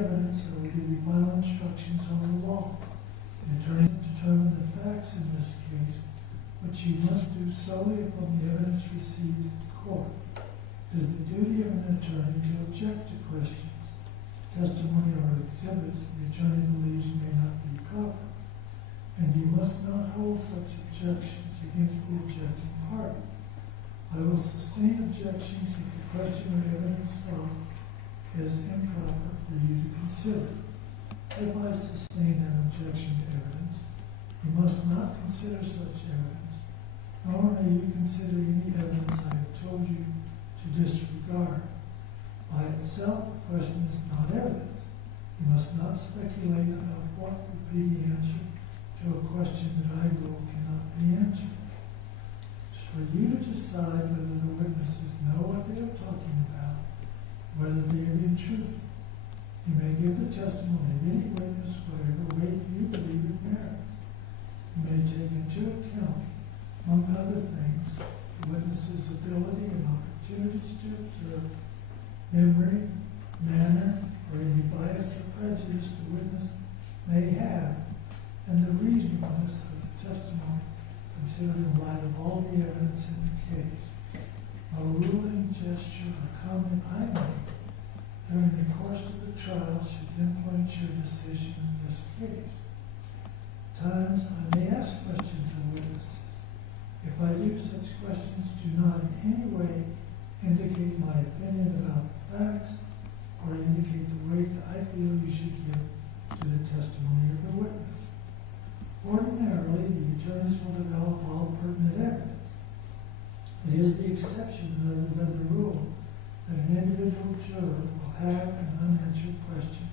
evidence, I will give you final instructions on the law. The attorney will determine the facts in this case, which he must do solely upon the evidence received in court. It is the duty of an attorney to object to questions, testimony, or exhibits the attorney believes may not be proper, and you must not hold such objections against the objecting party. I will sustain objections if the question or evidence sought is improper for you to consider. If I sustain an objection to evidence, you must not consider such evidence, nor may you consider any evidence I have told you to disregard. By itself, the question is not evidence. You must not speculate about what would be the answer to a question that I know cannot be answered. It's for you to decide whether the witnesses know what they are talking about, whether they are being truthful. You may give the testimony of any witness whatever weight you believe it merits. You may take into account, among other things, the witness's ability and opportunities to observe, memory, manner, or any bias or prejudice the witness may have, and the reasonableness of the testimony considered in light of all the evidence in the case. No ruling, gesture, or comment I make during the course of the trial should influence your decision in this case. At times, I may ask questions of witnesses. If I do, such questions do not in any way indicate my opinion about the facts or indicate the weight I feel you should give to the testimony of the witness. Ordinarily, the attorneys will develop all pertinent evidence. It is the exception rather than the rule that an individual juror will have an unanswered question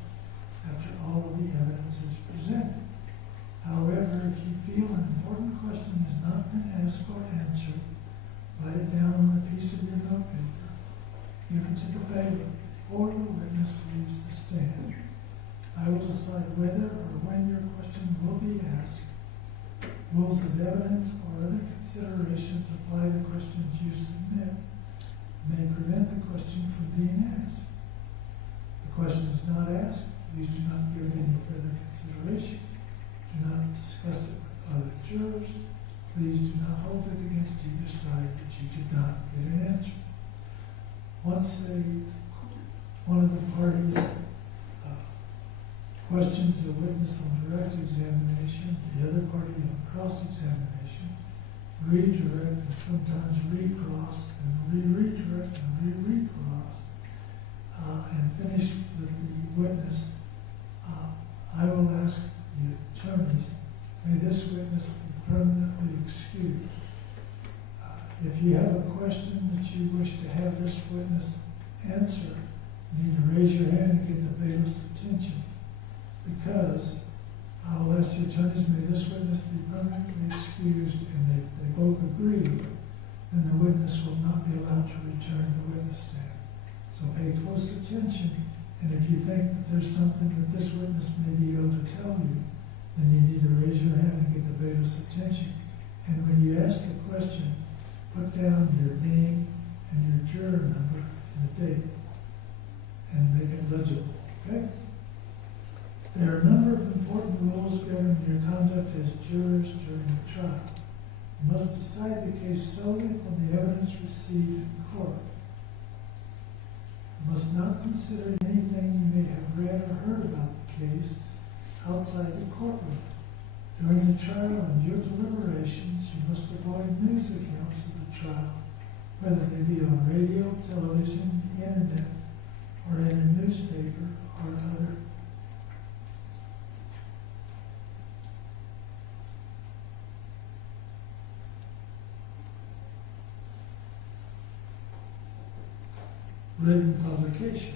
after all of the evidence is presented. However, if you feel an important question has not been asked or answered, write it down on a piece of your notepaper, give it to the bailiff before the witness leaves the stand. I will decide whether or when your question will be asked. Rules of evidence or other considerations apply to questions you submit may prevent the question from being asked. If the question is not asked, please do not give it any further consideration. Do not discuss it with other jurors. Please do not hold it against either side that you did not get an answer. Once one of the parties questions the witness on direct examination, the other party on cross-examination, redirect and sometimes recross and redirect and recross, and finish with the witness, I will ask the attorneys, may this witness be permanently excused. If you have a question that you wish to have this witness answer, you need to raise your hand and get the bailiff's attention, because I will ask the attorneys, may this witness be permanently excused, and if they both agree, then the witness will not be allowed to return to the witness stand. So pay close attention, and if you think that there's something that this witness may be able to tell you, then you need to raise your hand and get the bailiff's attention. And when you ask the question, put down your name and your juror number and the date, and make it legible, okay? There are a number of important rules governing your conduct as jurors during the trial. You must decide the case solely on the evidence received in court. You must not consider anything you may have read or heard about the case outside the courtroom. During the trial and your deliberations, you must avoid news accounts of the trial, whether they be on radio, television, the internet, or in a newspaper or other. Written publication.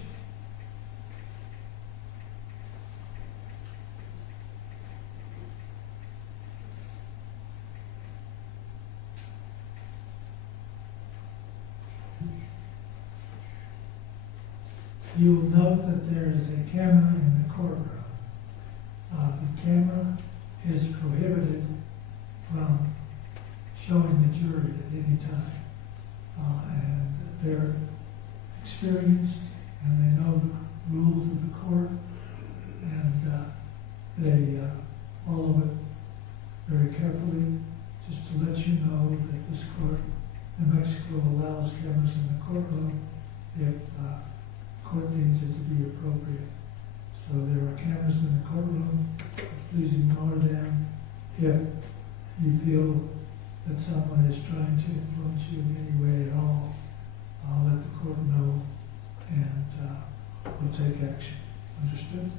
You will note that there is a camera in the courtroom. The camera is prohibited from showing the jury at any time. And they're experienced and they know the rules of the court, courtroom if court deems it to be appropriate. So there are cameras in the courtroom. Please ignore them. If you feel that someone is trying to influence you in any way at all, I'll let the court know and we'll take action. Understood?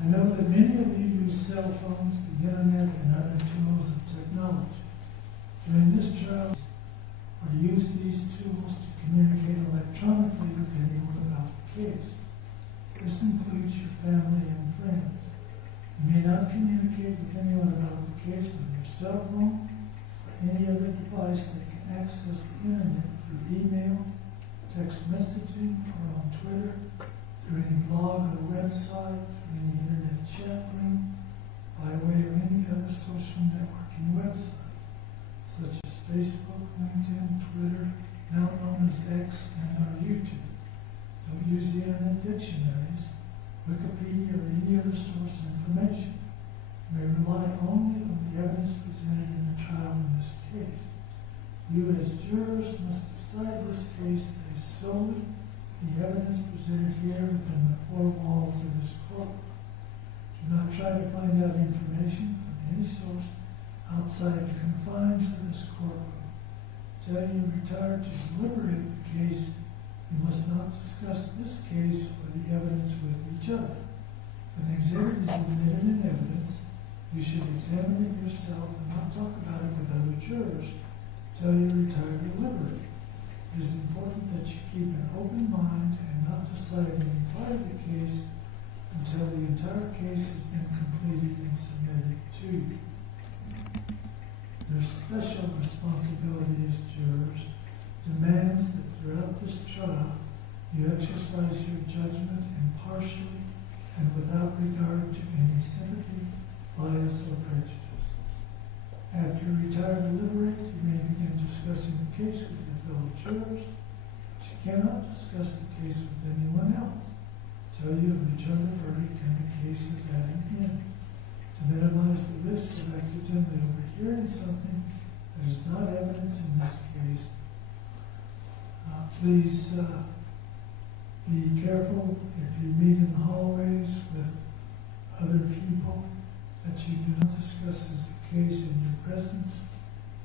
I know that many of you use cell phones, the internet, and other tools of technology. During this trial, or to use these tools to communicate electronically with anyone about the case. This includes your family and friends. You may not communicate with anyone about the case on your cell phone or any other device that can access the internet through email, text messaging, or on Twitter, through any blog or website, through any internet chat room, by way of any other social networking websites, such as Facebook, LinkedIn, Twitter, now known as X, and our YouTube. Don't use the internet dictionaries, Wikipedia, or any other source of information. You may rely only on the evidence presented in the trial in this case. You as jurors must decide this case based solely on the evidence presented here within the four walls of this courtroom. Do not try to find out information from any source outside the confines of this courtroom. Until you retire to deliberate the case, you must not discuss this case or the evidence with each other. When an exhibit is admitted in evidence, you should examine it yourself and not talk about it with other jurors until you retire to deliberate. It is important that you keep an open mind and not decide any part of the case until the entire case has been completed and submitted to you. Your special responsibility as jurors demands that throughout this trial you exercise your judgment impartially and without regard to any sympathy, bias, or prejudice. After you retire to deliberate, you may begin discussing the case with your fellow jurors, but you cannot discuss the case with anyone else until you have returned the verdict and the case is at an end. To minimize the risk of accidentally overhearing something that is not evidence in this case, please be careful if you meet in the hallways with other people that you do not discuss as a case in your presence.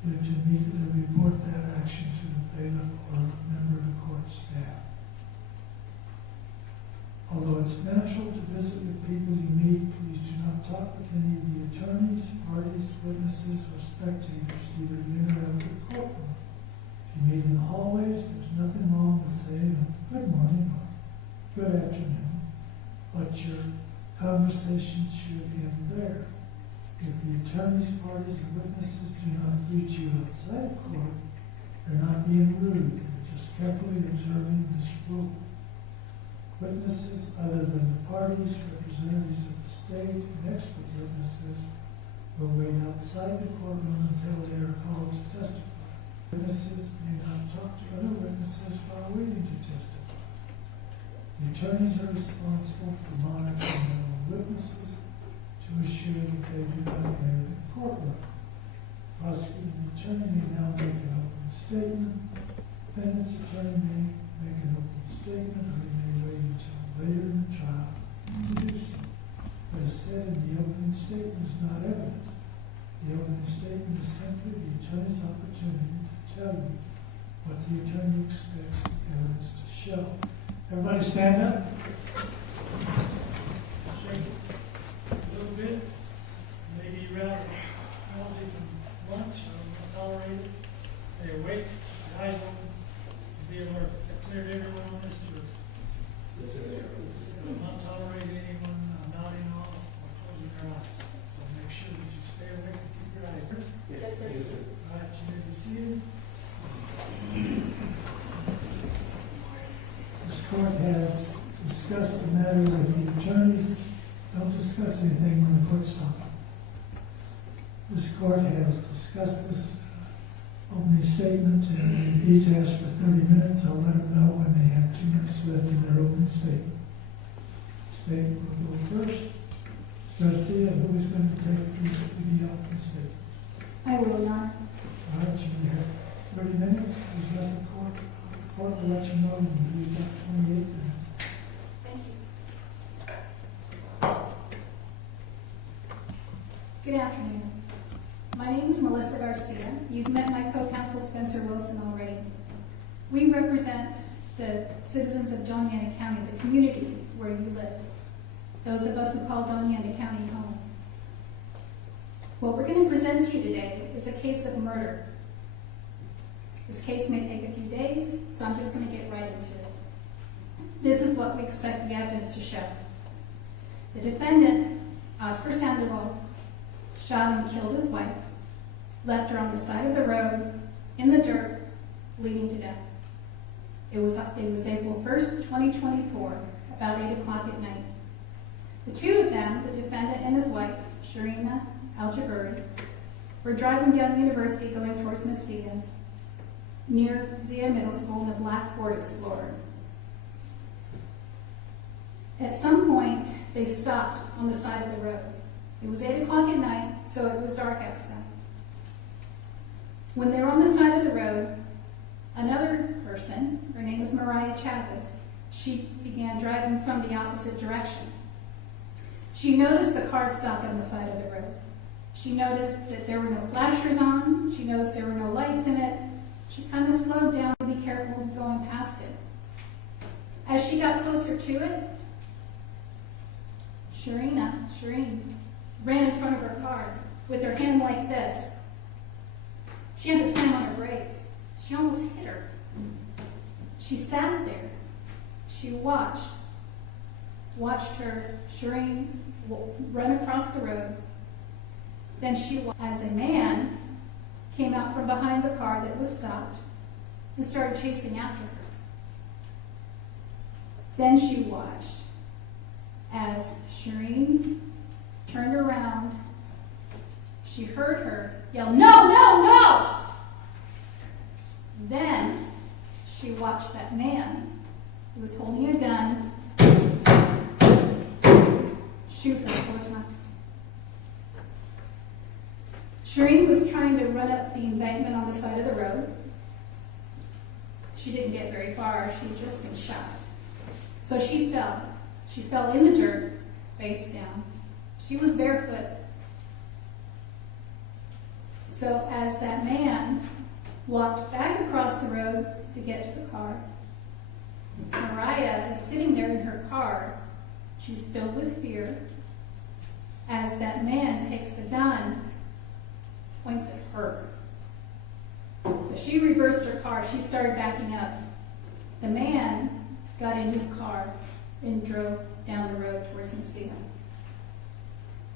You're to immediately report that action to the bailiff or a member of the court staff. Although it's natural to visit with people you meet, please do not talk with any of the attorneys, parties, witnesses, or spectators, either in or out of the courtroom. If you meet in the hallways, there's nothing wrong with saying good morning or good afternoon, but your conversation should end there. If the attorneys, parties, and witnesses do not greet you outside of court, they're not being rude, they're just carefully observing this rule. Witnesses other than the parties, representatives of the state, and expert witnesses will wait outside the courtroom until they are called to testify. Witnesses may not talk to other witnesses while waiting to testify. The attorneys are responsible for monitoring their own witnesses to assure that they do not enter the courtroom. Prosecuting attorney may now make an open statement. Defendant's attorney may make an open statement, or he may wait until later in the trial to do so. What is said in the opening statement is not evidence. The opening statement is simply the attorney's opportunity to tell you what the attorney expects the evidence to show. Everybody stand up. Shake a little bit. Maybe rousy from lunch or tolerate it. Stay awake. Eyes open. Be alert. Is that clear to everyone on this tour? Not tolerate anyone nodding off or closing their eyes. So make sure that you stay awake and keep your eyes open. Yes, sir. All right, you may be seated. This court has discussed the matter with the attorneys. Don't discuss anything when the court's talking. This court has discussed this opening statement, and they each asked for 30 minutes. I'll let them know when they have 2 minutes left in their opening statement. State will go first. Garcia, who is going to take the opening statement? I will not. All right, you have 30 minutes. Please let the court will let you know when you've got 28 minutes. Thank you. Good afternoon. My name is Melissa Garcia. You've met my co-counsel Spencer Wilson already. We represent the citizens of Doña County, the community where you live. Those of us who call Doña County home. What we're going to present to you today is a case of murder. This case may take a few days, so I'm just going to get right into it. This is what we expect the evidence to show. The defendant, Oscar Sandoval, shot and killed his wife, left her on the side of the road, in the dirt, bleeding to death. It was April 1st, 2024, about 8 o'clock at night. The two of them, the defendant and his wife, Sharina Al-Jabari, were driving down University going towards Mesilla, near Zia Middle School in a black Ford Explorer. At some point, they stopped on the side of the road. It was 8 o'clock at night, so it was dark outside. When they were on the side of the road, another person, her name is Mariah Chavez, she began driving from the opposite direction. She noticed the car stopped on the side of the road. She noticed that there were no flashers on. She noticed there were no lights in it. She kind of slowed down to be careful of going past it. As she got closer to it, Sharine ran in front of her car with her hand like this. She had to slam on her brakes. She almost hit her. She sat there. She watched her, Sharine, run across the road. Then she watched as a man came out from behind the car that was stopped and started chasing after her. Then she watched as Sharine turned around. She heard her yell, "No, no, no!" Then she watched that man who was holding a gun shoot her 4 times. Sharine was trying to run up the embankment on the side of the road. She didn't get very far. She had just been shot. So she fell. She fell in the dirt, face down. She was barefoot. So as that man walked back across the road to get to the car, Mariah is sitting there in her car. She's filled with fear as that man takes the gun, points at her. So she reversed her car. She started backing up. The man got in his car and drove down the road towards Mesilla.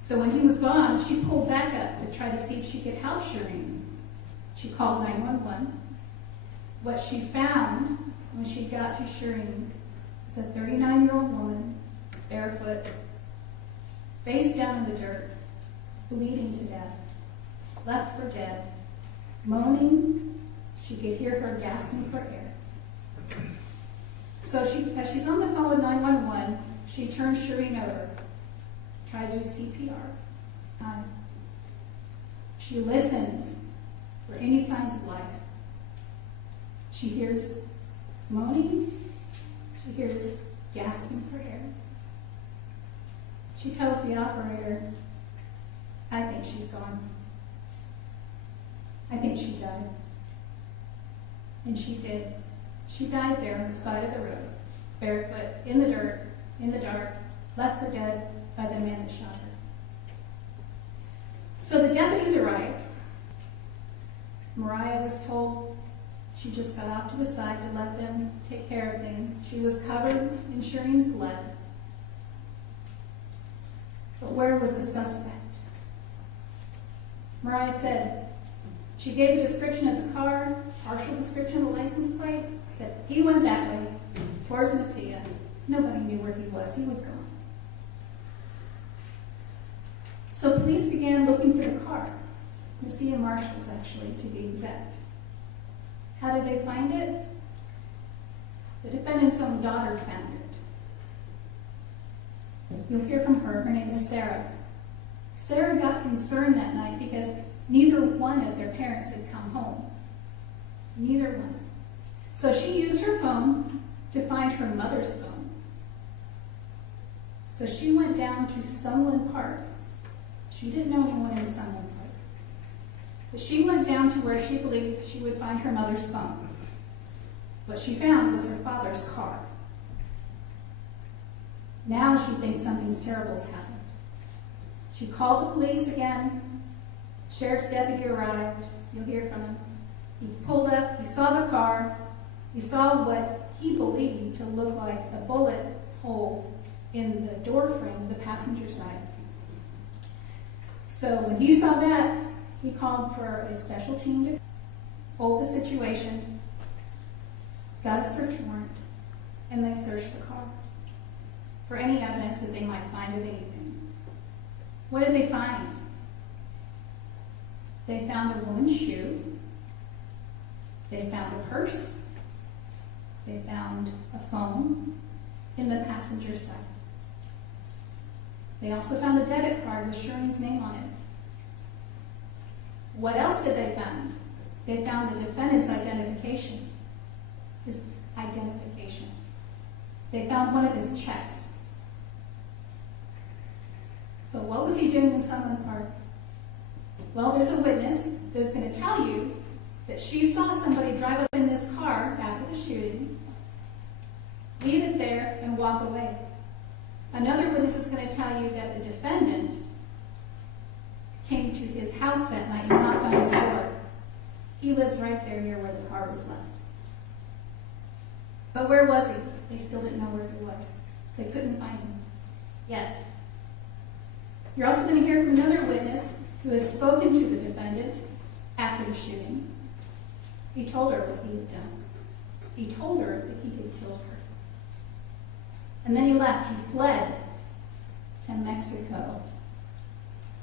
So when he was gone, she pulled back up to try to see if she could help Sharine. She called 911. What she found when she got to Sharine was a 39-year-old woman, barefoot, face down in the dirt, bleeding to death, left for dead, moaning. She could hear her gasping for air. So as she's on the phone with 911, she turns Sharine over, tried to do CPR. She listens for any signs of life. She hears moaning. She hears gasping for air. She tells the operator, "I think she's gone. I think she died." And she did. She died there on the side of the road, barefoot, in the dirt, in the dark, left for dead by the man that shot her. So the deputies arrived. Mariah was told she just got off to the side to let them take care of things. She was covered in Sharine's blood. But where was the suspect? Mariah said, she gave a description of the car, partial description of the license plate, said he went that way, towards Mesilla. Nobody knew where he was. He was gone. So police began looking for the car. Mesilla Marshals, actually, to be exact. How did they find it? The defendant's own daughter found it. You'll hear from her. Her name is Sarah. Sarah got concerned that night because Neither one of their parents had come home. Neither one. So she used her phone to find her mother's phone. So she went down to Sunland Park. She didn't know anyone in Sunland Park. But she went down to where she believed she would find her mother's phone. What she found was her father's car. Now she thinks something terrible's happened. She called the police again. Sheriff's deputy arrived. You'll hear from him. He pulled up. He saw the car. He saw what he believed to look like a bullet hole in the door frame, the passenger side. So when he saw that, he called for a special team to hold the situation, got a search warrant, and they searched the car for any evidence that they might find of anything. What did they find? They found a woman's shoe. They found a purse. They found a phone in the passenger side. They also found a debit card with Shireen's name on it. What else did they find? They found the defendant's identification. His identification. They found one of his checks. But what was he doing in Sunland Park? Well, there's a witness that's going to tell you that she saw somebody drive up in this car after the shooting, leave it there, and walk away. Another witness is going to tell you that the defendant came to his house that night and knocked on his door. He lives right there near where the car was left. But where was he? They still didn't know where he was. They couldn't find him yet. You're also going to hear from another witness who had spoken to the defendant after the shooting. He told her what he had done. He told her that he had killed her. And then he left. He fled to Mexico.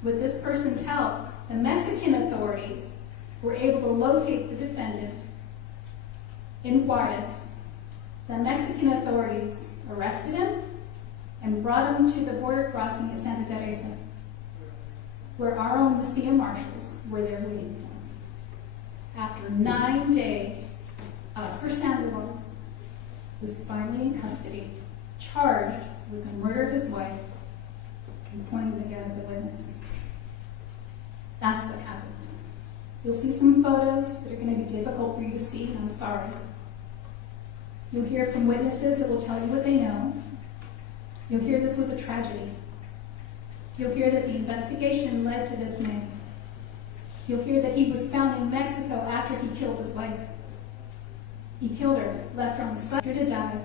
With this person's help, the Mexican authorities were able to locate the defendant in Juarez. The Mexican authorities arrested him and brought him to the border crossing at Santa Teresa, where our own Mesilla marshals were there waiting for him. After 9 days, Oscar Sandoval was finally in custody, charged with the murder of his wife and pointing the gun at the witness. That's what happened. You'll see some photos that are going to be difficult for you to see, and I'm sorry. You'll hear from witnesses that will tell you what they know. You'll hear this was a tragedy. You'll hear that the investigation led to this man. You'll hear that he was found in Mexico after he killed his wife. He killed her, left her on the side to die.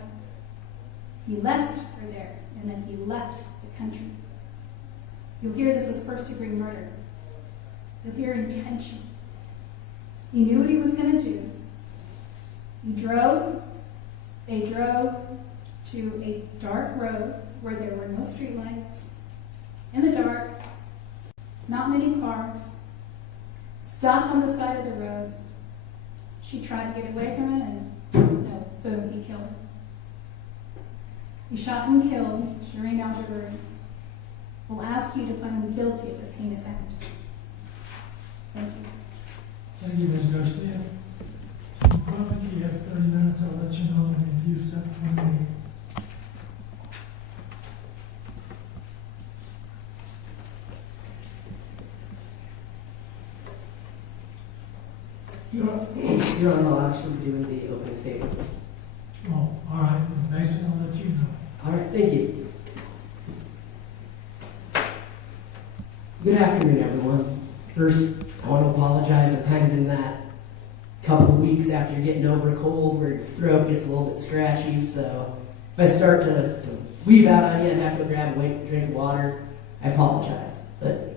He left her there, and then he left the country. You'll hear this was first-degree murder. You'll hear intention. He knew what he was going to do. They drove to a dark road where there were no streetlights. In the dark, not many cars. Stopped on the side of the road. She tried to get away from him, and no, boom, he killed her. He shot and killed Shireen Al-Jabari. We'll ask you to find him guilty of this heinous act. Thank you. Thank you, Ms. Garcia. Robert, you have 30 minutes. I'll let you know when you've used up 28. Your Honor, I'll actually be doing the opening statement. Oh, all right, Ms. Mason, I'll let you know. All right, thank you. Good afternoon, everyone. First, I want to apologize. I'm kind of in that couple of weeks after you're getting over a cold where your throat gets a little bit scratchy. So if I start to weave out on you and have to go grab a drink of water, I apologize. But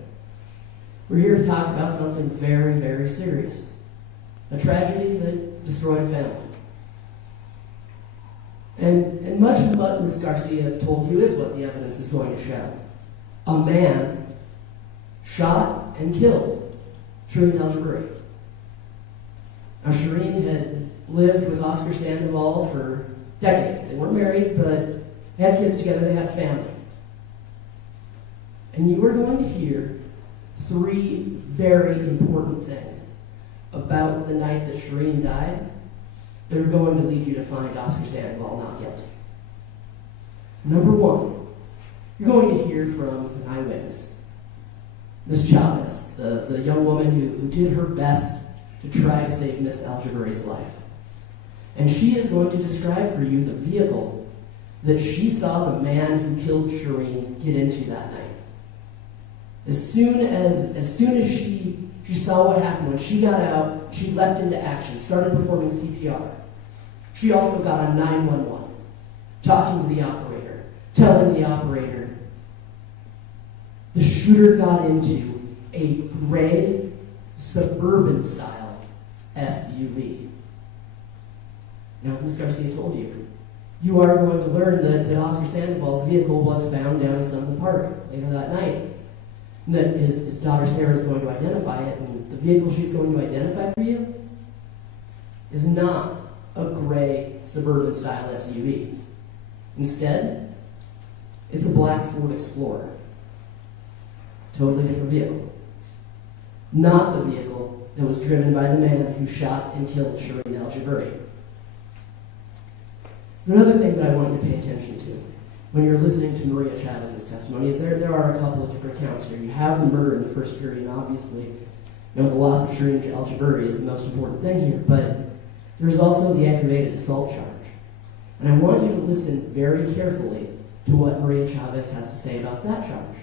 we're here to talk about something very, very serious. A tragedy that destroyed a family. And much of what Ms. Garcia told you is what the evidence is going to show. A man shot and killed Shireen Al-Jabari. Now, Shireen had lived with Oscar Sandoval for decades. They weren't married, but they had kids together. They had a family. And you are going to hear three very important things about the night that Shireen died that are going to lead you to find Oscar Sandoval not guilty. Number one, you're going to hear from an eyewitness, Miss Chavez, the young woman who did her best to try to save Miss Al-Jabari's life. And she is going to describe for you the vehicle that she saw the man who killed Shireen get into that night. As soon as she saw what happened, when she got out, she leapt into action, started performing CPR. She also got on 911, talking to the operator, telling the operator the shooter got into a gray suburban-style SUV. Now, as Ms. Garcia told you, you are going to learn that Oscar Sandoval's vehicle was found down in Sunland Park later that night. And that his daughter Sarah is going to identify it, and the vehicle she's going to identify for you is not a gray suburban-style SUV. Instead, it's a black Ford Explorer. Totally different vehicle. Not the vehicle that was driven by the man who shot and killed Shireen Al-Jabari. Another thing that I want you to pay attention to when you're listening to Maria Chavez's testimony is there are a couple of different counts here. You have the murder in the first degree, and obviously, the loss of Shireen Al-Jabari is the most important thing here, but there's also the aggravated assault charge. And I want you to listen very carefully to what Maria Chavez has to say about that charge.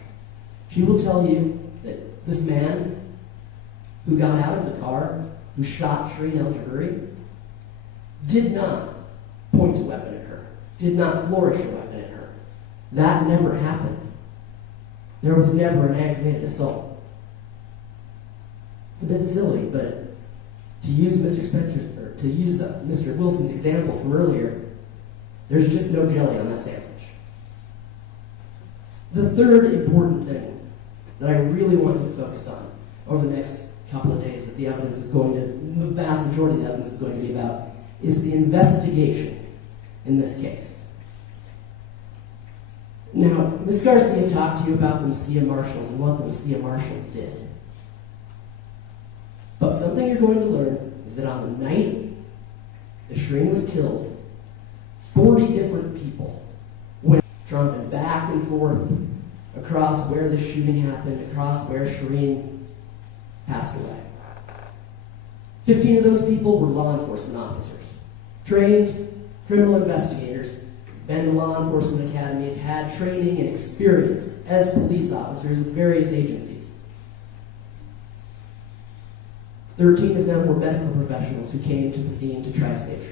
She will tell you that this man who got out of the car, who shot Shireen Al-Jabari, did not point a weapon at her, did not flourish a weapon at her. That never happened. There was never an aggravated assault. It's a bit silly, but to use Mr. Wilson's example from earlier, there's just no jelly on that sandwich. The third important thing that I really want you to focus on over the next couple of days that the vast majority of the evidence is going to be about, is the investigation in this case. Now, Ms. Garcia talked to you about the Mesilla Marshals and what the Mesilla Marshals did. But something you're going to learn is that on the night that Shireen was killed, 40 different people went tromping back and forth across where the shooting happened, across where Shireen passed away. 15 of those people were law enforcement officers, trained criminal investigators, been to law enforcement academies, had training and experience as police officers with various agencies. 13 of them were medical professionals who came to the scene to try to save Shireen.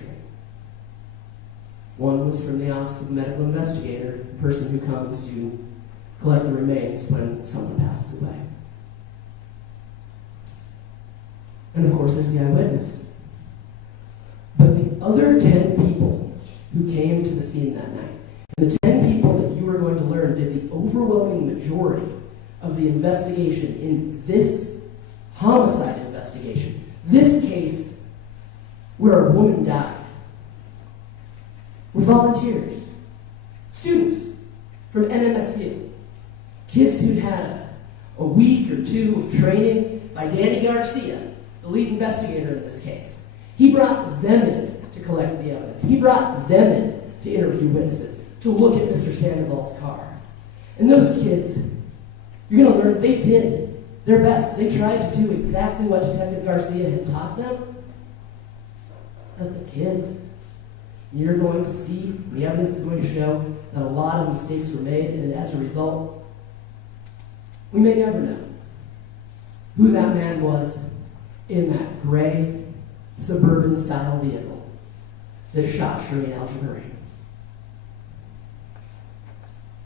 One was from the Office of Medical Investigator, the person who comes to collect the remains when someone passes away. And of course, there's the eyewitness. But the other 10 people who came to the scene that night, and the 10 people that you are going to learn did the overwhelming majority of the investigation in this homicide investigation, this case where a woman died, were volunteers, students from NMSU, kids who'd had a week or two of training by Danny Garcia, the lead investigator in this case. He brought them in to collect the evidence. He brought them in to interview witnesses, to look at Mr. Sandoval's car. And those kids, you're going to learn they did their best. They tried to do exactly what Detective Garcia had taught them. But the kids, you're going to see, the evidence is going to show that a lot of mistakes were made, and as a result, we may never know who that man was in that gray suburban-style vehicle that shot Shireen Al-Jabari.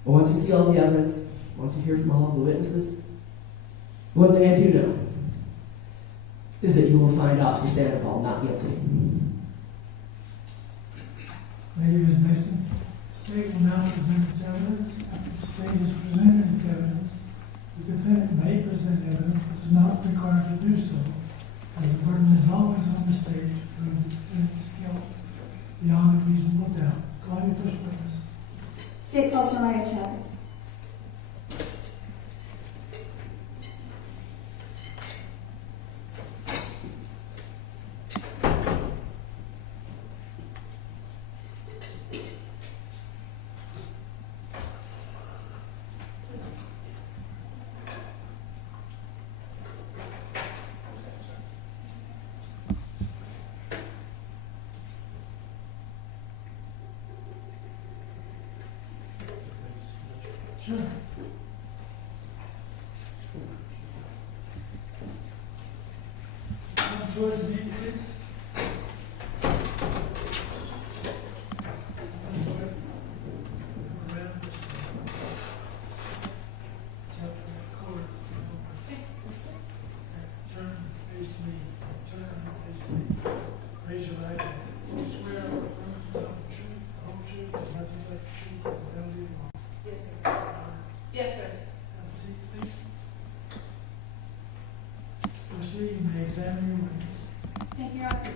But once you see all the evidence, once you hear from all of the witnesses, one thing I do know is that you will find Oscar Sandoval not guilty. Thank you, Ms. Mason. The state will now present its evidence. After the state has presented its evidence, the defendant may present evidence but is not required to do so, as the burden is always on the state to prove the defendant's guilt beyond a reasonable doubt. Call your first witness. State calls Maria Chavez. Sure. Come towards me, please. This way. Around this way. Step forward. Turn, face me. Turn, face me. Raise your right hand. You swear or affirm to tell the truth, the whole truth, and nothing but the truth, and without any wrong. Yes, sir. Yes, sir. Have a seat, please. Proceed, you may examine your witness. Thank you, Your Honor.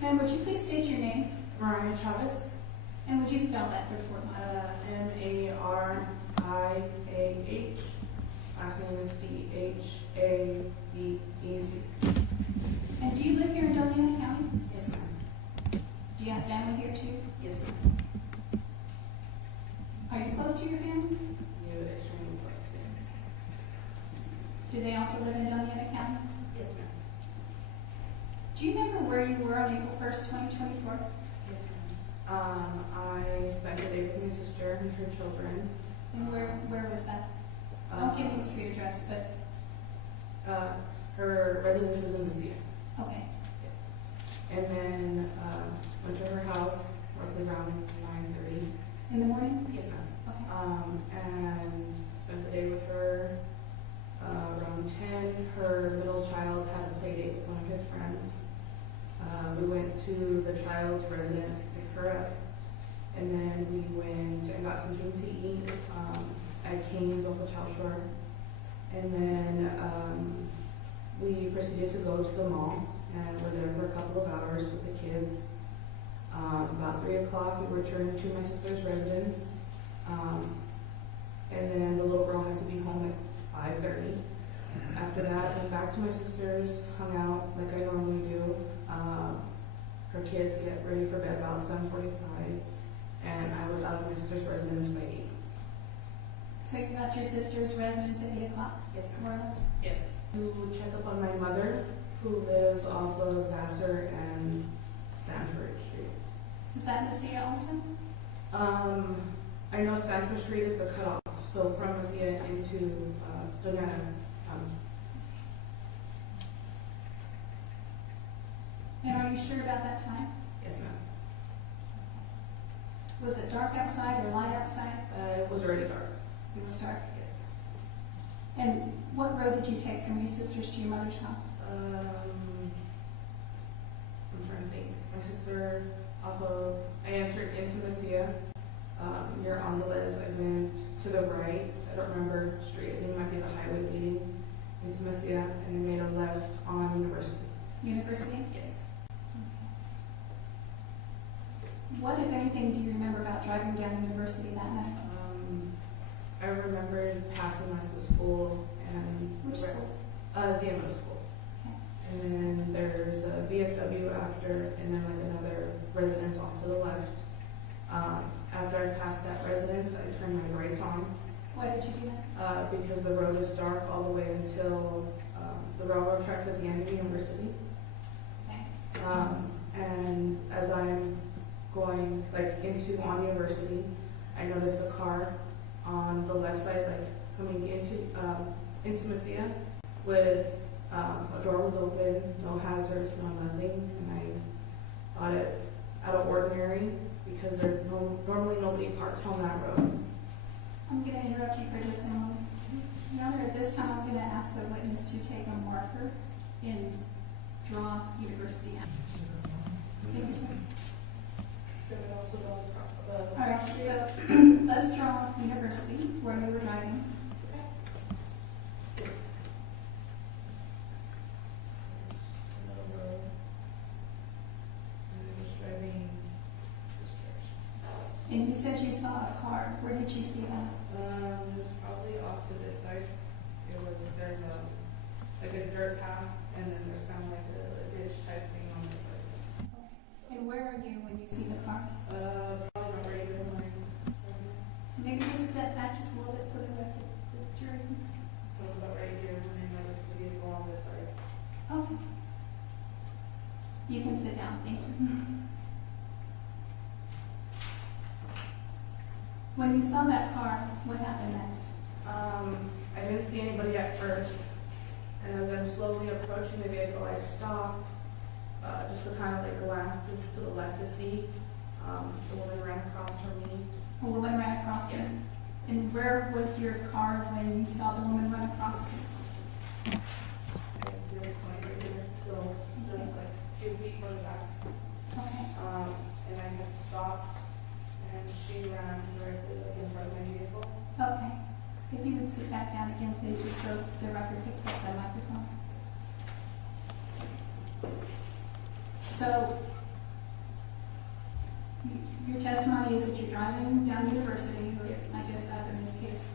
Ma'am, would you please state your name, Mariah Chavez. and would you spell that for me? Mariah. Last name is Chaveez. And do you live here in Delaware County? Yes, ma'am. Do you have family here too? Yes, ma'am. Are you close to your family? You extremely close. Do they also live in Delaware County? Yes, ma'am. Do you remember where you were on April 1st, 2024? Yes, ma'am. I spent the day with my sister and her children. And where was that? Don't give me the street address, but, Her residence is in Mesilla. okay. And then went to her house roughly around 9:30. In the morning? Yes, ma'am. Okay. And spent the day with her. Around 10, her middle child had a play date with one of his friends. We went to the child's residence to pick her up. And then we went and got something to eat at Cane's off of Towel Shore. And then we proceeded to go to the mall and were there for a couple of hours with the kids. About 3 o'clock, we returned to my sister's residence. And then the little girl had to be home at 5:30. After that, went back to my sister's, hung out like I normally do. Her kids get ready for bed about 7:45, and I was out of my sister's residence by 8. So you left your sister's residence at 8 o'clock, Yes, more or less? Yes. To check up on my mother, who lives off of Vassar and Stanford Street. Is that Mesilla also? I know Stanford Street is the cutoff, so from Mesilla into Doñana. And are you sure about that time? Yes, ma'am. Was it dark outside or light outside? It was already dark. It was dark. Yes. And what road did you take from your sister's to your mother's house? I'm trying to think. My sister I entered into Mesilla. Near Angeles, I went to the right. I don't remember street. I think it might be the highway leading into Mesilla, and I made a left on University. University? Yes. What, if anything, do you remember about driving down University that night? I remembered passing like the school and Which school? ZMO school. Okay. And then there's a VFW after, and then like another residence off to the left. After I passed that residence, I turned my brakes on Why did you do that? because the road is dark all the way until the railroad tracks at the end of University. Okay. And as I'm going like on University, I noticed a car on the left side, like coming into Mesilla, with a door was open, no hazards, no nothing, and I thought it out of ordinary because normally nobody parks on that road. I'm going to interrupt you for just a moment. Your Honor, at this time, I'm going to ask the witness to take a marker and draw University out. Thank you, sir. All right, so let's draw University where you were driving. And you said you saw a car. Where did you see that? It was probably off to this side. There's a dirt path, and then there's kind of like a ditch type thing on this side. And where are you when you see the car? Probably about right here. So maybe just step back just a little bit so the rest of the jury can see. About right here when I noticed the vehicle on this side. Okay. You can sit down, thank you. When you saw that car, what happened next? I didn't see anybody at first, and as I'm slowly approaching the vehicle, I stopped, just to kind of like glance to the left to see. The woman ran across from me. A woman ran across you. Yes. And where was your car when you saw the woman run across you? At this point right here, so just like 2 feet further back. Okay. And I had stopped, and she ran directly like in front of my vehicle. Okay. If you would sit back down again, please, just so the record picks up the microphone. So, your testimony is that you're driving down University, or I guess up in this case,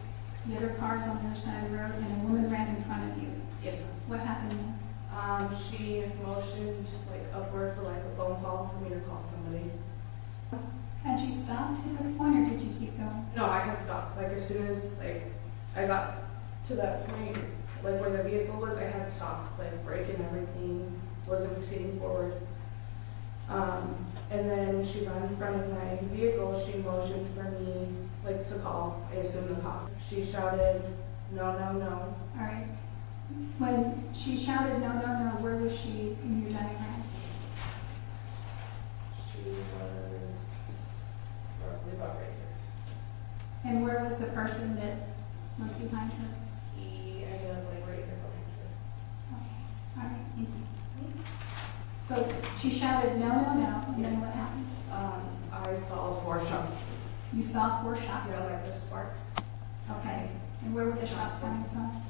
the other car's on the other side of the road, and a woman ran in front of you. Yes, ma'am. What happened then? She motioned like upward for like a phone call for me to call somebody. Had you stopped at this point, or did you keep going? No, I had stopped. Like as soon as like I got to that point, like where the vehicle was, I had stopped, like braking everything, wasn't proceeding forward. And then when she ran in front of my vehicle, she motioned for me like to call, I assume the cop. She shouted, "No, no, no." All right. When she shouted, "No, no, no," where was she in your diagram? She was roughly about right here. And where was the person that was behind her? He ended up like right here behind her. Okay. All right, thank you. So she shouted, "No, no, no," and then what happened? I saw 4 shots. You saw 4 shots? Yeah, like the sparks. Okay. And where were the shots coming from?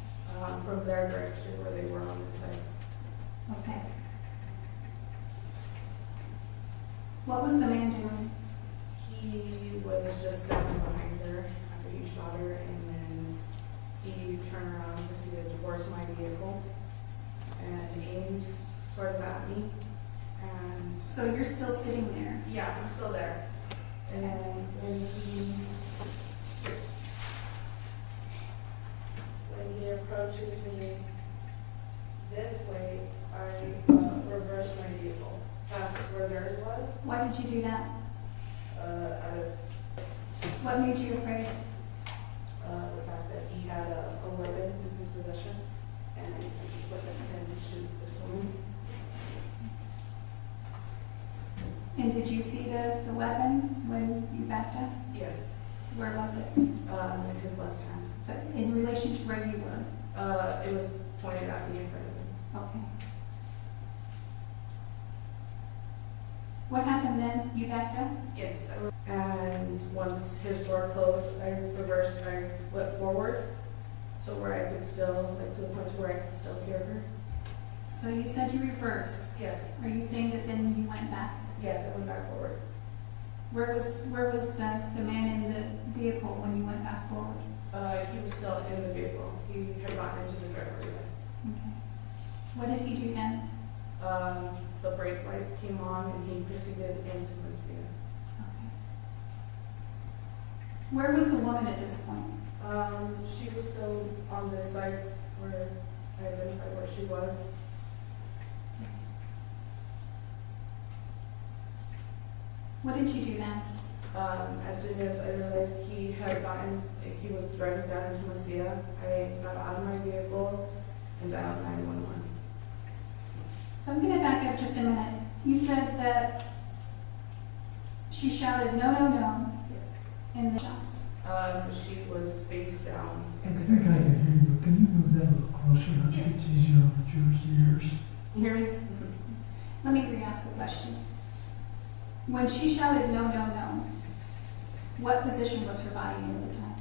From their direction where they were on this side. Okay. What was the man doing? He was just standing behind her after he shot her, and then he turned around and proceeded towards my vehicle and aimed sort of at me. And So you're still sitting there. yeah, I'm still there. And then when he approaches me this way, I reversed my vehicle past where theirs was. Why did you do that? Out of What made you afraid? the fact that he had a weapon in his possession, and I just witnessed him shoot this woman. And did you see the weapon when you backed up? Yes, Where was it? in his left hand. But in relation to where you were? It was pointed at me in front of him. Okay. What happened then? You backed up? Yes, and once his door closed, I reversed, I went forward, so where I could still, like to the point to where I could still hear her. So you said you reversed. Yes, Are you saying that then you went back? yes, I went back forward. Where was the man in the vehicle when you went back forward? He was still in the vehicle. He had gotten into the driver's side. Okay. What did he do then? The brake lights came on and he proceeded into Mesilla. Okay. Where was the woman at this point? She was still on this side where I identified where she was. What did you do then? As soon as I realized he was driving down into Mesilla, I got out of my vehicle and dialed 911. So I'm going to back up just a minute. You said that she shouted, "No, no, no," in the shots. She was face down. I think I can hear you, but can you move that a little closer? I think it's easier on the jury's ears. You hear me? Let me re-ask the question. When she shouted, "No, no, no," what position was her body in at the time?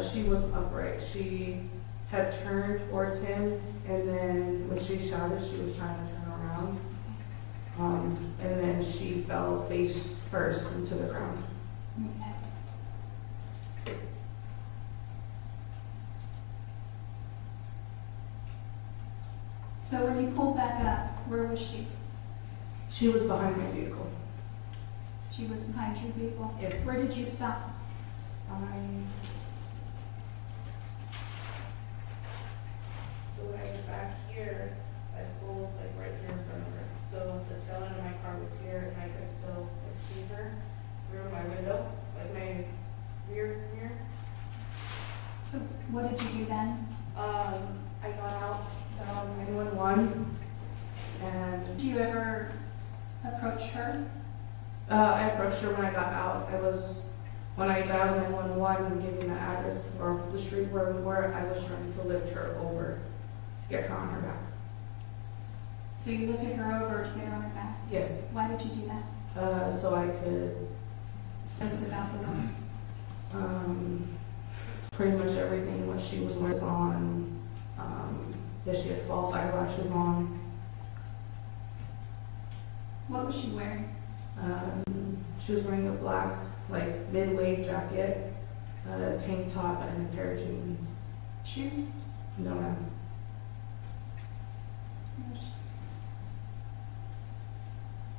She was upright. She had turned towards him, and then when she shouted, she was trying to turn around. And then she fell face first into the ground. Okay. So when you pulled back up, where was she? She was behind my vehicle. She was behind your vehicle? Yes. Where did you stop? So when I was back here, I pulled like right here in front of her. So the tail end of my car was here and I could still like see her through my window, like my rear mirror. So what did you do then? I got out, 911 and Did you ever approach her? I approached her when I got out. When I dialed 911 and gave me the address or the street where we were, I was trying to lift her over to get her on her back. So you lifted her over to get her on her back? Yes. Why did you do that? So I could Tell us about the woman. pretty much everything, what she was wearing on, that she had false eyelashes on. What was she wearing? She was wearing a black, like mid-weight jacket, a tank top, and a pair of jeans. Shoes? No, ma'am. No shoes.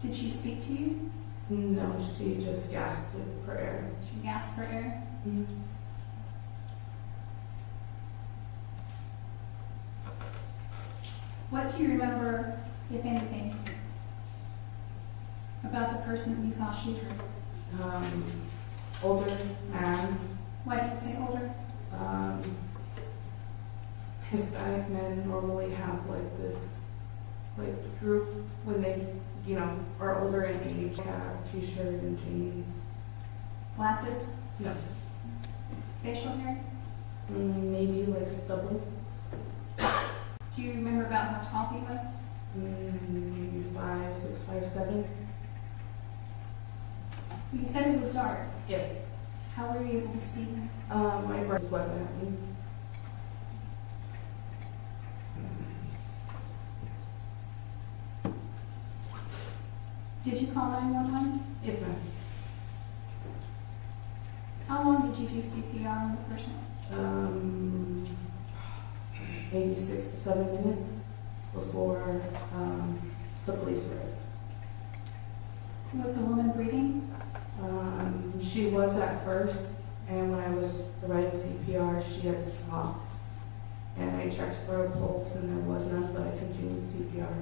Did she speak to you? No, she just gasped for air. She gasped for air? What do you remember, if anything, about the person that you saw shoot her? Older man, Why do you say older? Hispanic men normally have like this, like droop when they, are older in age, cap, t-shirt, and jeans. Glasses? No. Facial hair? Maybe like stubble. Do you remember about how tall he was? Maybe 5'6", 5'7". You said it was dark. Yes. How were you able to see him? My brother's weapon at me. Did you call 911? Yes, ma'am. How long did you do CPR on the person? Maybe 6 to 7 minutes before the police arrived. Was the woman breathing? She was at first, and when I was providing CPR, she had stopped. And I checked for a pulse, and there was none, but I continued CPR.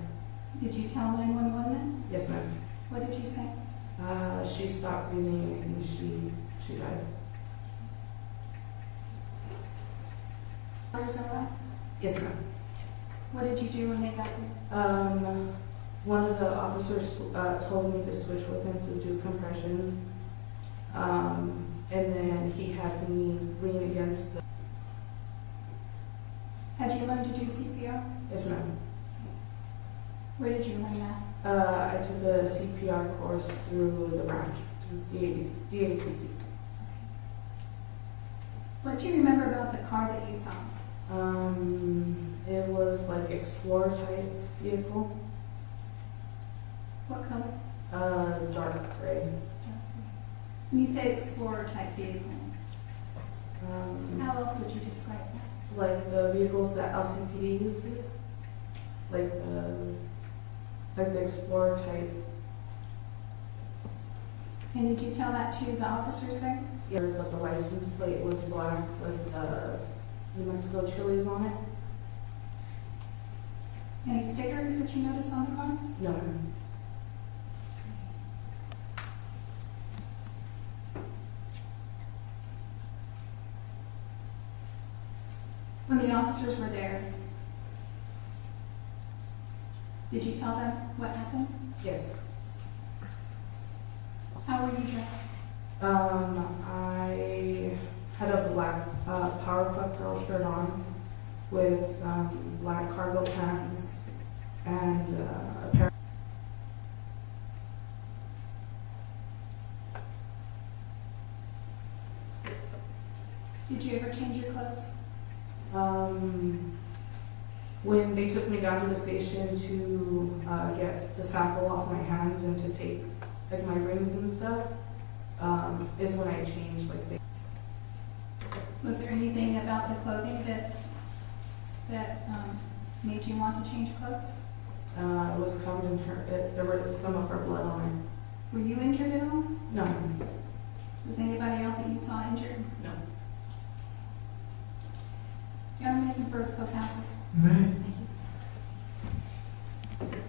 Did you tell 911 then? Yes, ma'am. What did you say? She stopped breathing, and I think she died. Others are what? Yes, ma'am. What did you do when they got there? One of the officers told me to switch with him to do compressions. And then he had me lean against the... Had you learned to do CPR? Yes, ma'am. Where did you learn that? I took a CPR course through the branch, through DACC. What do you remember about the car that you saw? It was like Explorer type vehicle, What color? dark gray. When you say Explorer type vehicle, Um, how else would you describe that? like the vehicles that LCPD uses, like the Explorer type. And did you tell that to the officers there? Yeah, but the license plate was black with New Mexico chilies on it. Any stickers that you noticed on the car? No, ma'am. When the officers were there, did you tell them what happened? Yes. How were you dressed? I had a black Powerpuff Girl shirt on with some black cargo pants and a pair. Did you ever change your clothes? When they took me down to the station to get the sample off my hands and to take like my rings and stuff, is when I changed. Was there anything about the clothing that made you want to change clothes? It was covered in her. There was some of her blood on Were you injured at all? it. No. Was anybody else that you saw injured? No. You have anything further, co-counsel? May, Thank you.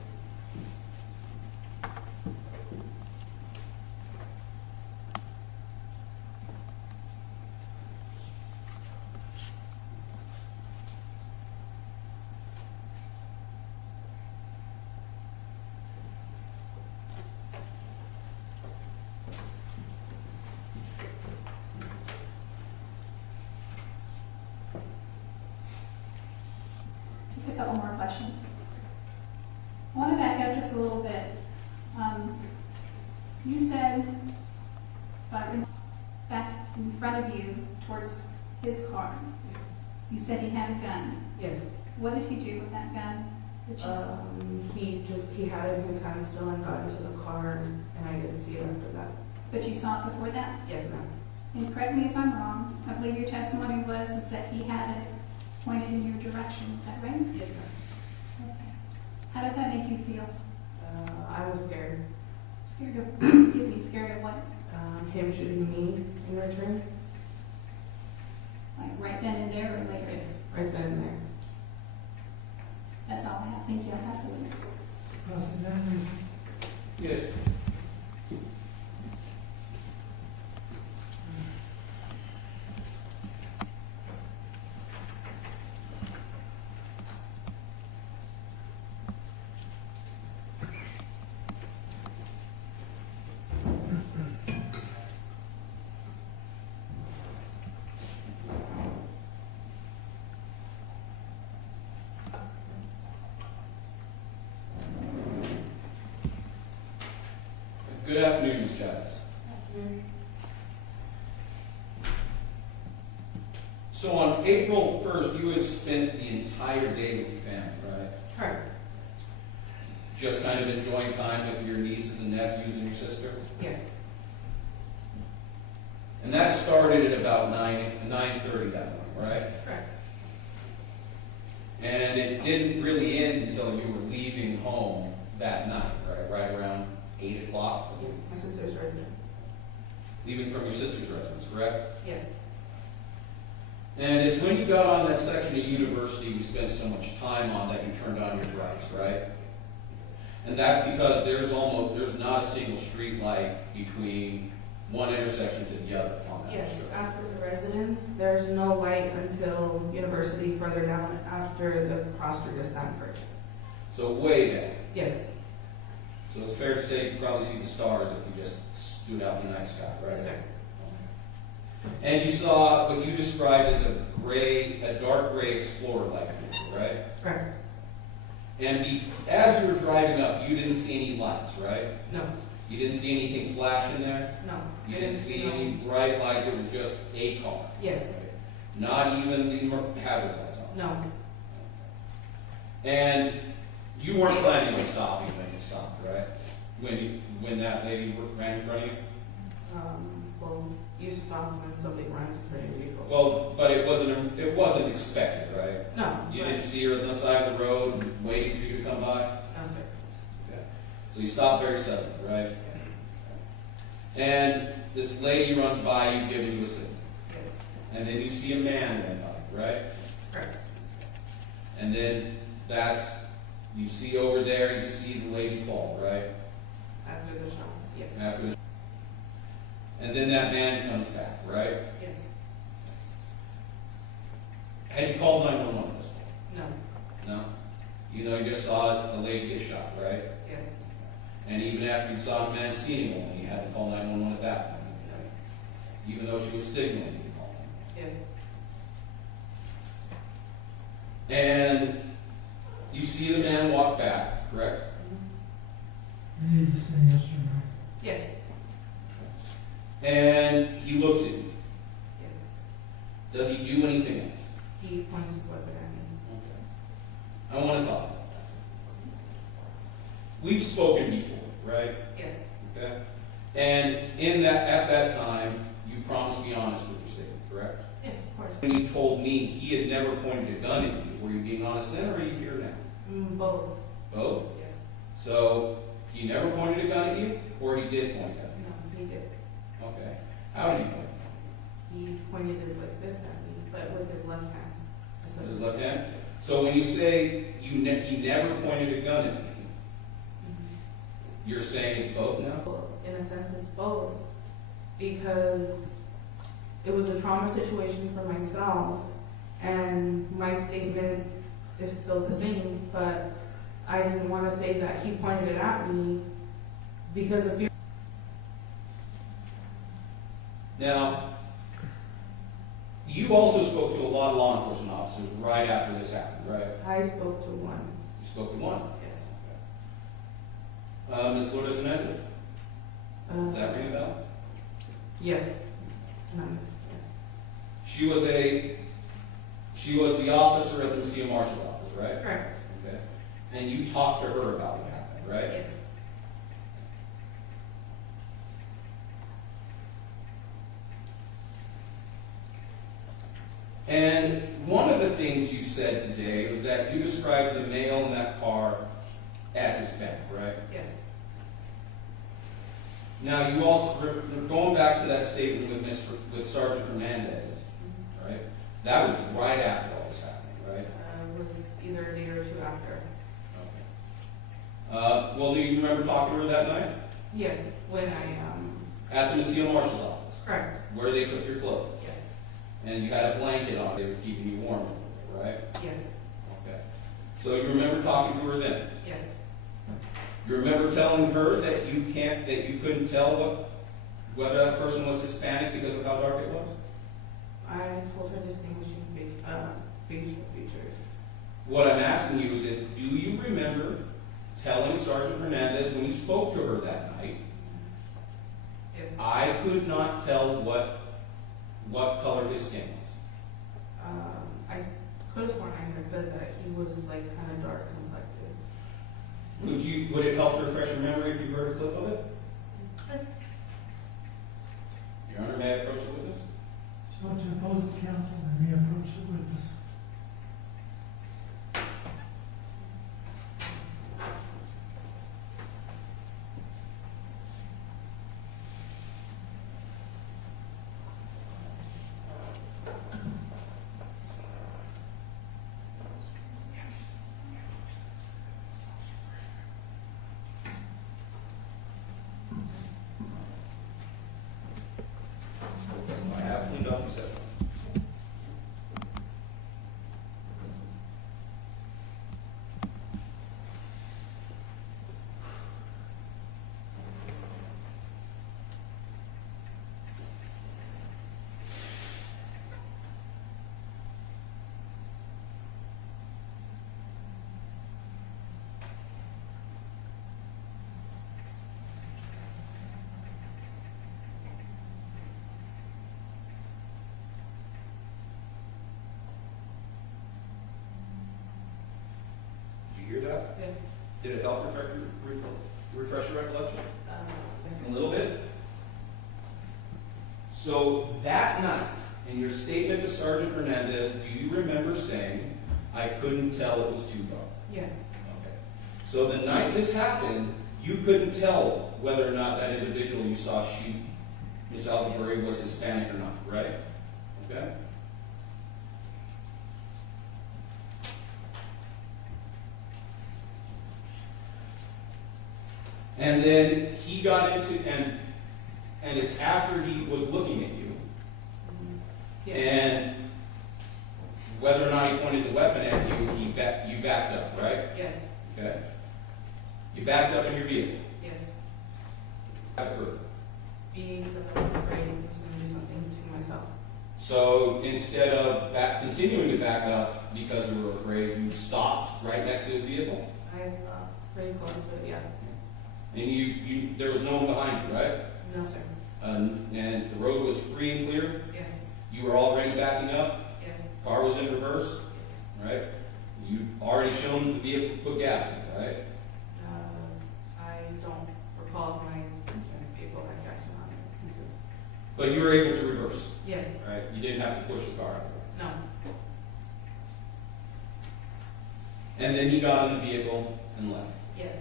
Just a couple more questions. I want to back up just a little bit. You said, back in front of you towards his car, you said he had a gun. Yes. What did he do with that gun that you saw? He had it in his hand still and got into the car, and I didn't see it after that. But you saw it before that? Yes, ma'am. And correct me if I'm wrong, I believe your testimony was is that he had it pointed in your direction, is that right? Yes, ma'am. Okay. How did that make you feel? I was scared. Scared of, excuse me, scared of what? Him shooting me in return. Like right then and there or later? Yes. Right then and there. That's all I have. Thank you. I'll pass the witness. cross-examination. Yes. Good afternoon, Ms. Chavez. So on April 1st, you had spent the entire day with your family, right? Correct. Just kind of enjoying time with your nieces and nephews and your sister? Yes. And that started at about 9:30 that morning, right? Correct. And it didn't really end until you were leaving home that night, right? Right around 8 o'clock? Yes. My sister's residence. Leaving from your sister's residence, correct? Yes. And it's when you got on that section of university you spent so much time on that you turned on your brights, right? And that's because there's not a single street light between one intersection to the other on that Yes. strip. After the residence, there's no light until university further down after the cross street of Stanford. So way back. Yes. So it's fair to say you probably see the stars if you just stood out in the night sky, right? Yes, sir. And you saw what you described as a dark gray Explorer-like vehicle, right? Correct. And as you were driving up, you didn't see any lights, right? No. You didn't see anything flash in there? No. You didn't see any bright lights, it was just a car? Yes. Not even the hazard lights on? No. And you weren't planning on stopping when you stopped, right? When that lady ran in front of you? Well, you stop when somebody runs in front of your vehicle. Well, but it wasn't expected, right? No. You didn't see her on the side of the road waiting for you to come by? No, sir. Okay. So you stopped very suddenly, right? Yes. And this lady runs by you, giving you a signal. Yes. And then you see a man run by, right? Correct. And then you see over there, you see the lady fall, right? After the shots, yes. And then that man comes back, right? Yes. Had you called 911 at this point? No. No? You just saw a lady get shot, right? Yes. And even after you saw a man seeing a woman, you had to call 911 at that point, right? Even though she was signaling you to call them. Yes. And you see the man walk back, correct? You need to say yes or no. Yes. And he looks at you. Yes. Does he do anything else? He points his weapon at me. Okay. I want to talk about that. We've spoken before, right? Yes. Okay. And at that time, you promised to be honest with your statement, correct? Yes, of course. When you told me he had never pointed a gun at you, were you being honest then, or are you here now? Both. Both? Yes. So he never pointed a gun at you, or he did point a gun? No, he did. How did he point? He pointed it like this at me, but with his left hand. I said, With his left hand? So when you say he never pointed a gun at me, you're saying it's both now? in a sense, it's both. Because it was a trauma situation for myself, and my statement is still the same, but I didn't want to say that he pointed it at me because of fear. Now, you also spoke to a lot of law enforcement officers right after this happened, right? I spoke to one. You spoke to one. Yes. Ms. Lourdes Hernandez, does that ring a bell? Yes. Nice. Yes. She was the officer at the Mesilla Marshal's office, right? Correct. Okay. And you talked to her about what happened, right? Yes. And one of the things you said today was that you described the male in that car as Hispanic, right? Yes. Now, you also, going back to that statement with Sergeant Hernandez, right? That was right after all this happened, right? It was either a day or two after. Okay. Well, do you remember talking to her that night? Yes. When I At the Mesilla Marshal's office, correct. where they took your clothes. Yes. And you had a blanket on, they were keeping you warm, right? Yes. Okay. So you remember talking to her then? Yes. You remember telling her that you couldn't tell whether that person was Hispanic because of how dark it was? I told her distinguishing facial features. What I'm asking you is, do you remember telling Sergeant Hernandez when you spoke to her that night, Yes. I could not tell what color his skin was? I could have sworn I had said that he was like kind of dark complected. Would it help to refresh your memory if you heard a clip of it? Your Honor, may I approach the witness? So to opposing counsel, and may approach the witness. I have cleaned up, he said. Did you hear that? Yes. Did it help refresh your recollection? Yes. A little bit? So that night, in your statement to Sergeant Hernandez, do you remember saying, I couldn't tell it was too dark? Yes. Okay. So the night this happened, you couldn't tell whether or not that individual you saw shoot Miss Albury was Hispanic or not, right? Okay? And then he got into, and it's after he was looking at you, Yes. and whether or not he pointed the weapon at you, you backed up, right? Yes. Okay. You backed up in your vehicle. Yes. I've heard. Because I was afraid he was going to do something to myself. So instead of continuing to back up because you were afraid, you stopped right next to his vehicle, I stopped pretty close to it, yeah. and there was no one behind you, right? No, sir. And the road was free and clear. Yes. You were already backing up. Yes. Car was in reverse, right? You already shown the vehicle put gas in, right? I don't recall if my vehicle had gas on it. But you were able to reverse, Yes. right? You didn't have to push the car out. No. And then he got in the vehicle and left. Yes.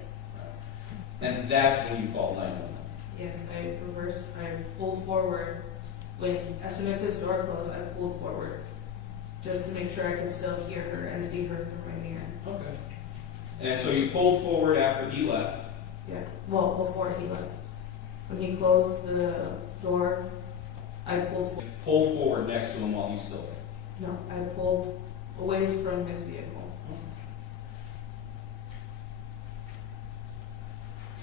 And that's when you called 911. Yes, I reversed, I pulled forward as soon as his door closed, I pulled forward, just to make sure I could still hear her and see her through my mirror. Okay. And so you pulled forward after he left. Yeah, well, before he left. When he closed the door, I pulled forward. Pulled forward next to him while he's still there. No, I pulled away from his vehicle.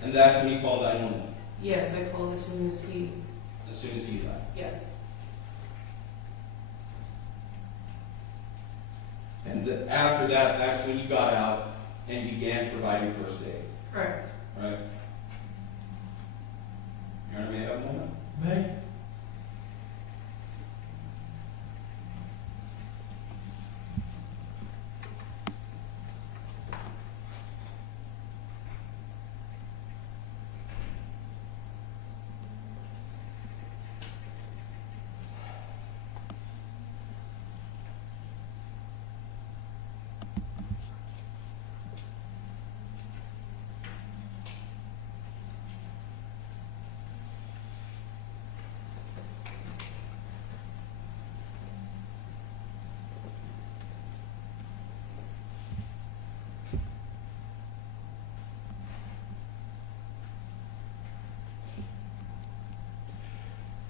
And that's when you called 911, Yes, I called as soon as he, left. yes, And after that, that's when you got out and began providing first aid, correct. right? Your Honor, may I have a moment? May?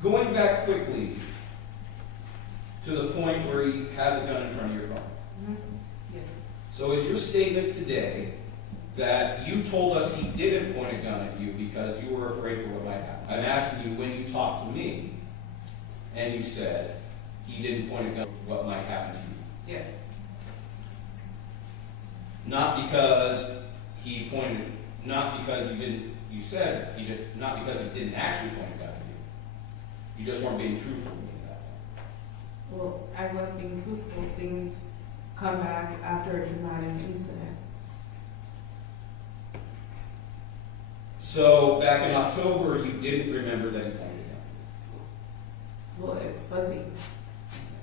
Going back quickly to the point where you had the gun in front of your car. Mm-hmm. Yes, So is your statement today that you told us he didn't point a gun at you because you were afraid for what might happen? I'm asking you, when you talked to me and you said he didn't point a gun at what might happen to you. yes, Not because he pointed, not because you didn't, you said he did, not because he didn't actually point a gun at you. You just weren't being truthful with me that way. well, I was being truthful. Things come back after a dramatic incident. So back in October, you didn't remember that he pointed a gun. Well, it's fuzzy.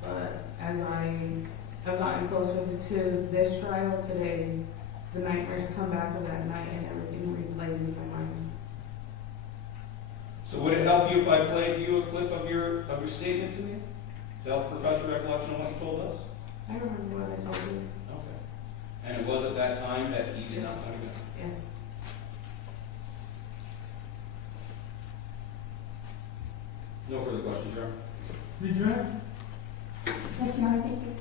But as I have gotten closer to this trial today, the nightmares come back of that night and everything replays in my mind. So would it help you if I played you a clip of your statement to me? To help refresh your recollection on what you told us? I remember what I told you. Okay. And it was at that time that he did not point a gun? Yes. No further questions, Your Honor? Redirect? Yes, Your Honor, thank you.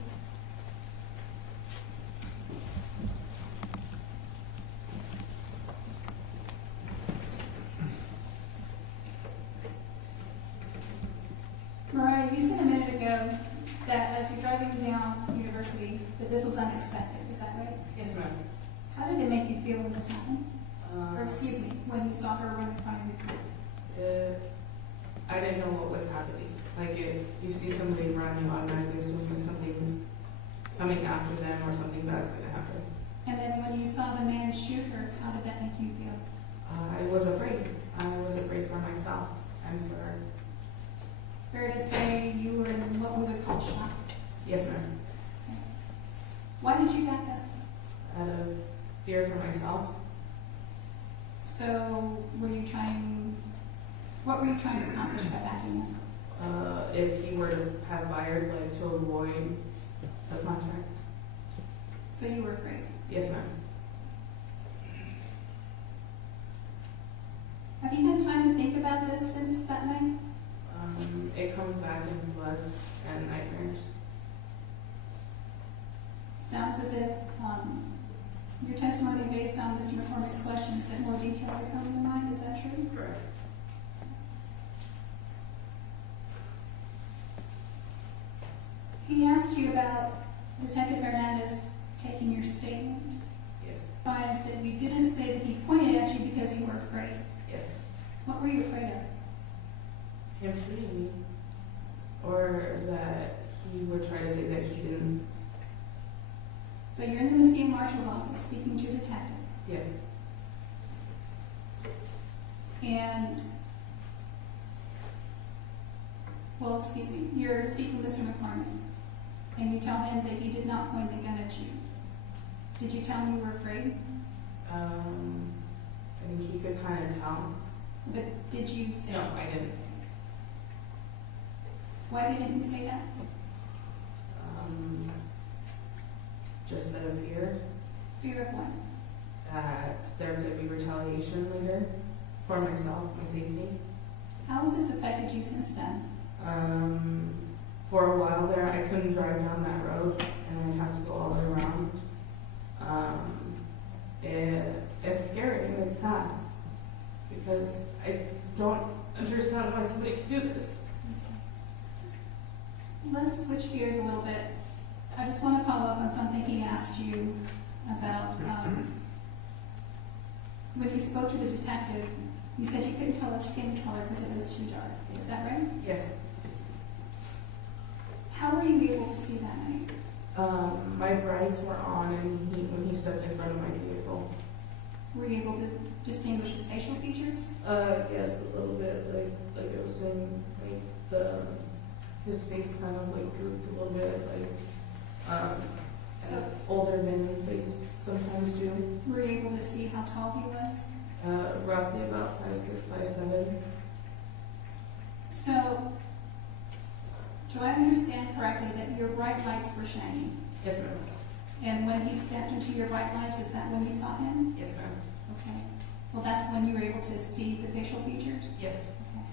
Mariah, you said a minute ago that as you're driving down University, that this was unexpected, is that right? Yes, ma'am. How did it make you feel when this happened? Or Uh, excuse me, when you saw her run in front of you? I didn't know what was happening. Like, if you see somebody run, you automatically assume that something's coming after them or something bad's going to happen. And then when you saw the man shoot her, how did that make you feel? I was afraid. I was afraid for myself and for her. Fair to say you were in what we would call shock. Yes, ma'am. Why did you back up? Out of fear for myself. So what were you trying to accomplish by backing up? If he were to have fired, like, to avoid the contract. So you were afraid. Yes, ma'am. Have you had time to think about this since that night? It comes back in floods and nightmares. Sounds as if your testimony based on Mr. McCormick's questions that more details are coming to mind. Is that true? Correct. He asked you about Detective Hernandez taking your statement. Yes. Find that you didn't say that he pointed at you because you were afraid. Yes. What were you afraid of? Him shooting me. Or that he would try to say that he didn't. So you're in the Mesilla Marshal's office speaking to a detective, Yes. and, well, excuse me, you're speaking to Mr. McCormick, and you tell him that he did not point the gun at you. Did you tell him you were afraid? I think he could kind of tell. But did you say? No, I didn't. Why didn't you say that? Just out of fear Fear of what? that there could be retaliation later for myself, my safety. How has this affected you since then? For a while there, I couldn't drive down that road, and I'd have to go all the way around. It's scary and it's sad because I don't understand why somebody could do this. Let's switch gears a little bit. I just want to follow up on something he asked you about. When you spoke to the detective, you said you couldn't tell his skin color because it was too dark. Is that right? Yes. How were you able to see that night? My brights were on, and when he stepped in front of my vehicle. Were you able to distinguish his facial features? Yes, a little bit. Like I was saying, like his face kind of like drooped a little bit, So- as older men face sometimes do. Were you able to see how tall he was? Roughly about 5'6", 5'7". So, do I understand correctly that your bright lights were shining? Yes, ma'am. And when he stepped into your bright lights, is that when you saw him? Yes, ma'am. Okay. Well, that's when you were able to see the facial features? Yes. Okay.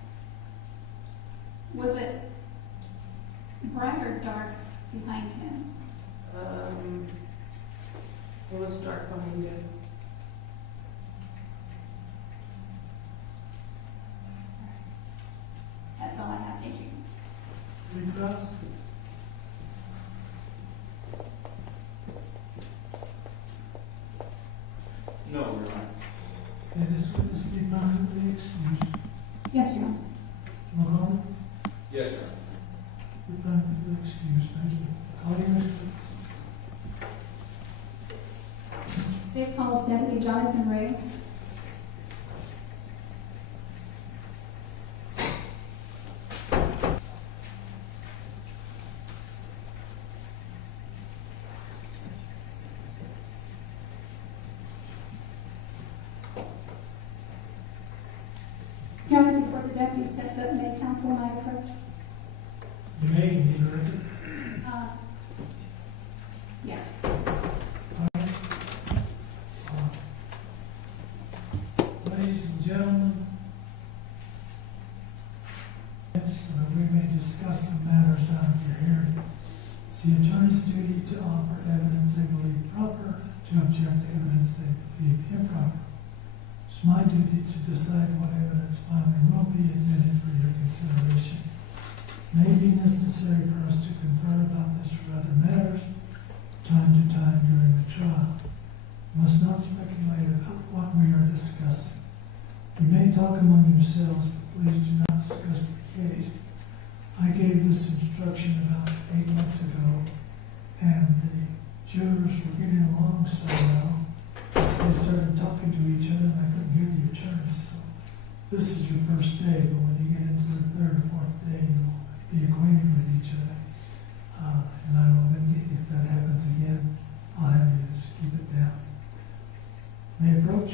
Was it bright or dark behind him? It was dark behind it. That's all I have. Thank you. Recross? No, Your Honor. May this witness be found to be excused. Yes, Your Honor. Mahoney? Yes, Your Honor. Be found to be excused. Thank you. Calling Mr. State calls Deputy Jonathan Riggs. Now, before the deputy steps up, may counsel and I approach? You may be ready. Yes. Ladies and gentlemen, yes, we may discuss some matters out of your hearing. It's the attorney's duty to offer evidence they believe proper, to object to evidence they believe improper. It's my duty to decide what evidence finally will be admitted for your consideration. It may be necessary for us to confer about this or other matters time to time during the trial. You must not speculate about what we are discussing. You may talk among yourselves, but please do not discuss the case. I gave this instruction about 8 months ago, and the jurors were getting along so well. They started talking to each other, and I couldn't hear the attorneys. So this is your first day, but when you get into the third or fourth day, you'll be acquainted with each other. And I will then, if that happens again, I'll have you just keep it down. May I approach?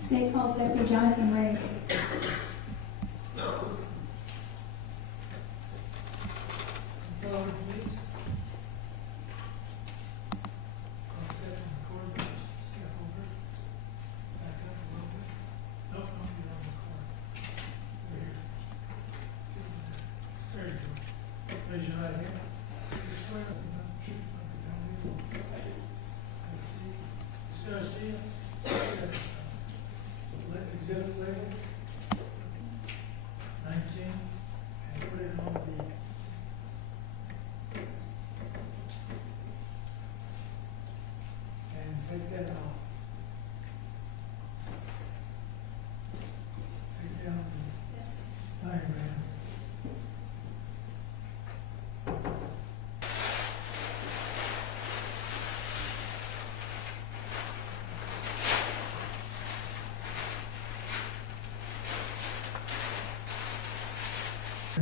State calls Deputy Jonathan Riggs.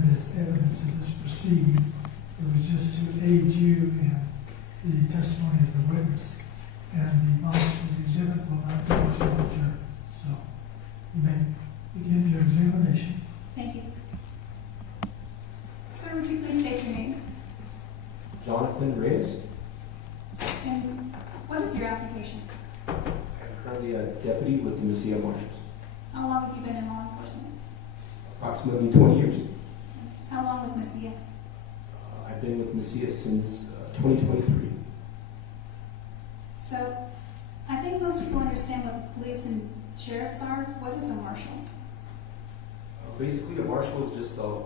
as evidence of this proceeding. It was just to aid you in the testimony of the witness. And the monster exhibit will not go to the jury. So you may begin your examination. Thank you. Sir, would you please state your name? Jonathan Reyes. And what is your occupation? I'm currently a deputy with the Mesilla Marshals. How long have you been in law enforcement? Approximately 20 years. How long with Mesilla? I've been with Mesilla since 2023. So, I think most people understand what police and sheriffs are. What is a marshal? Basically, a marshal is just a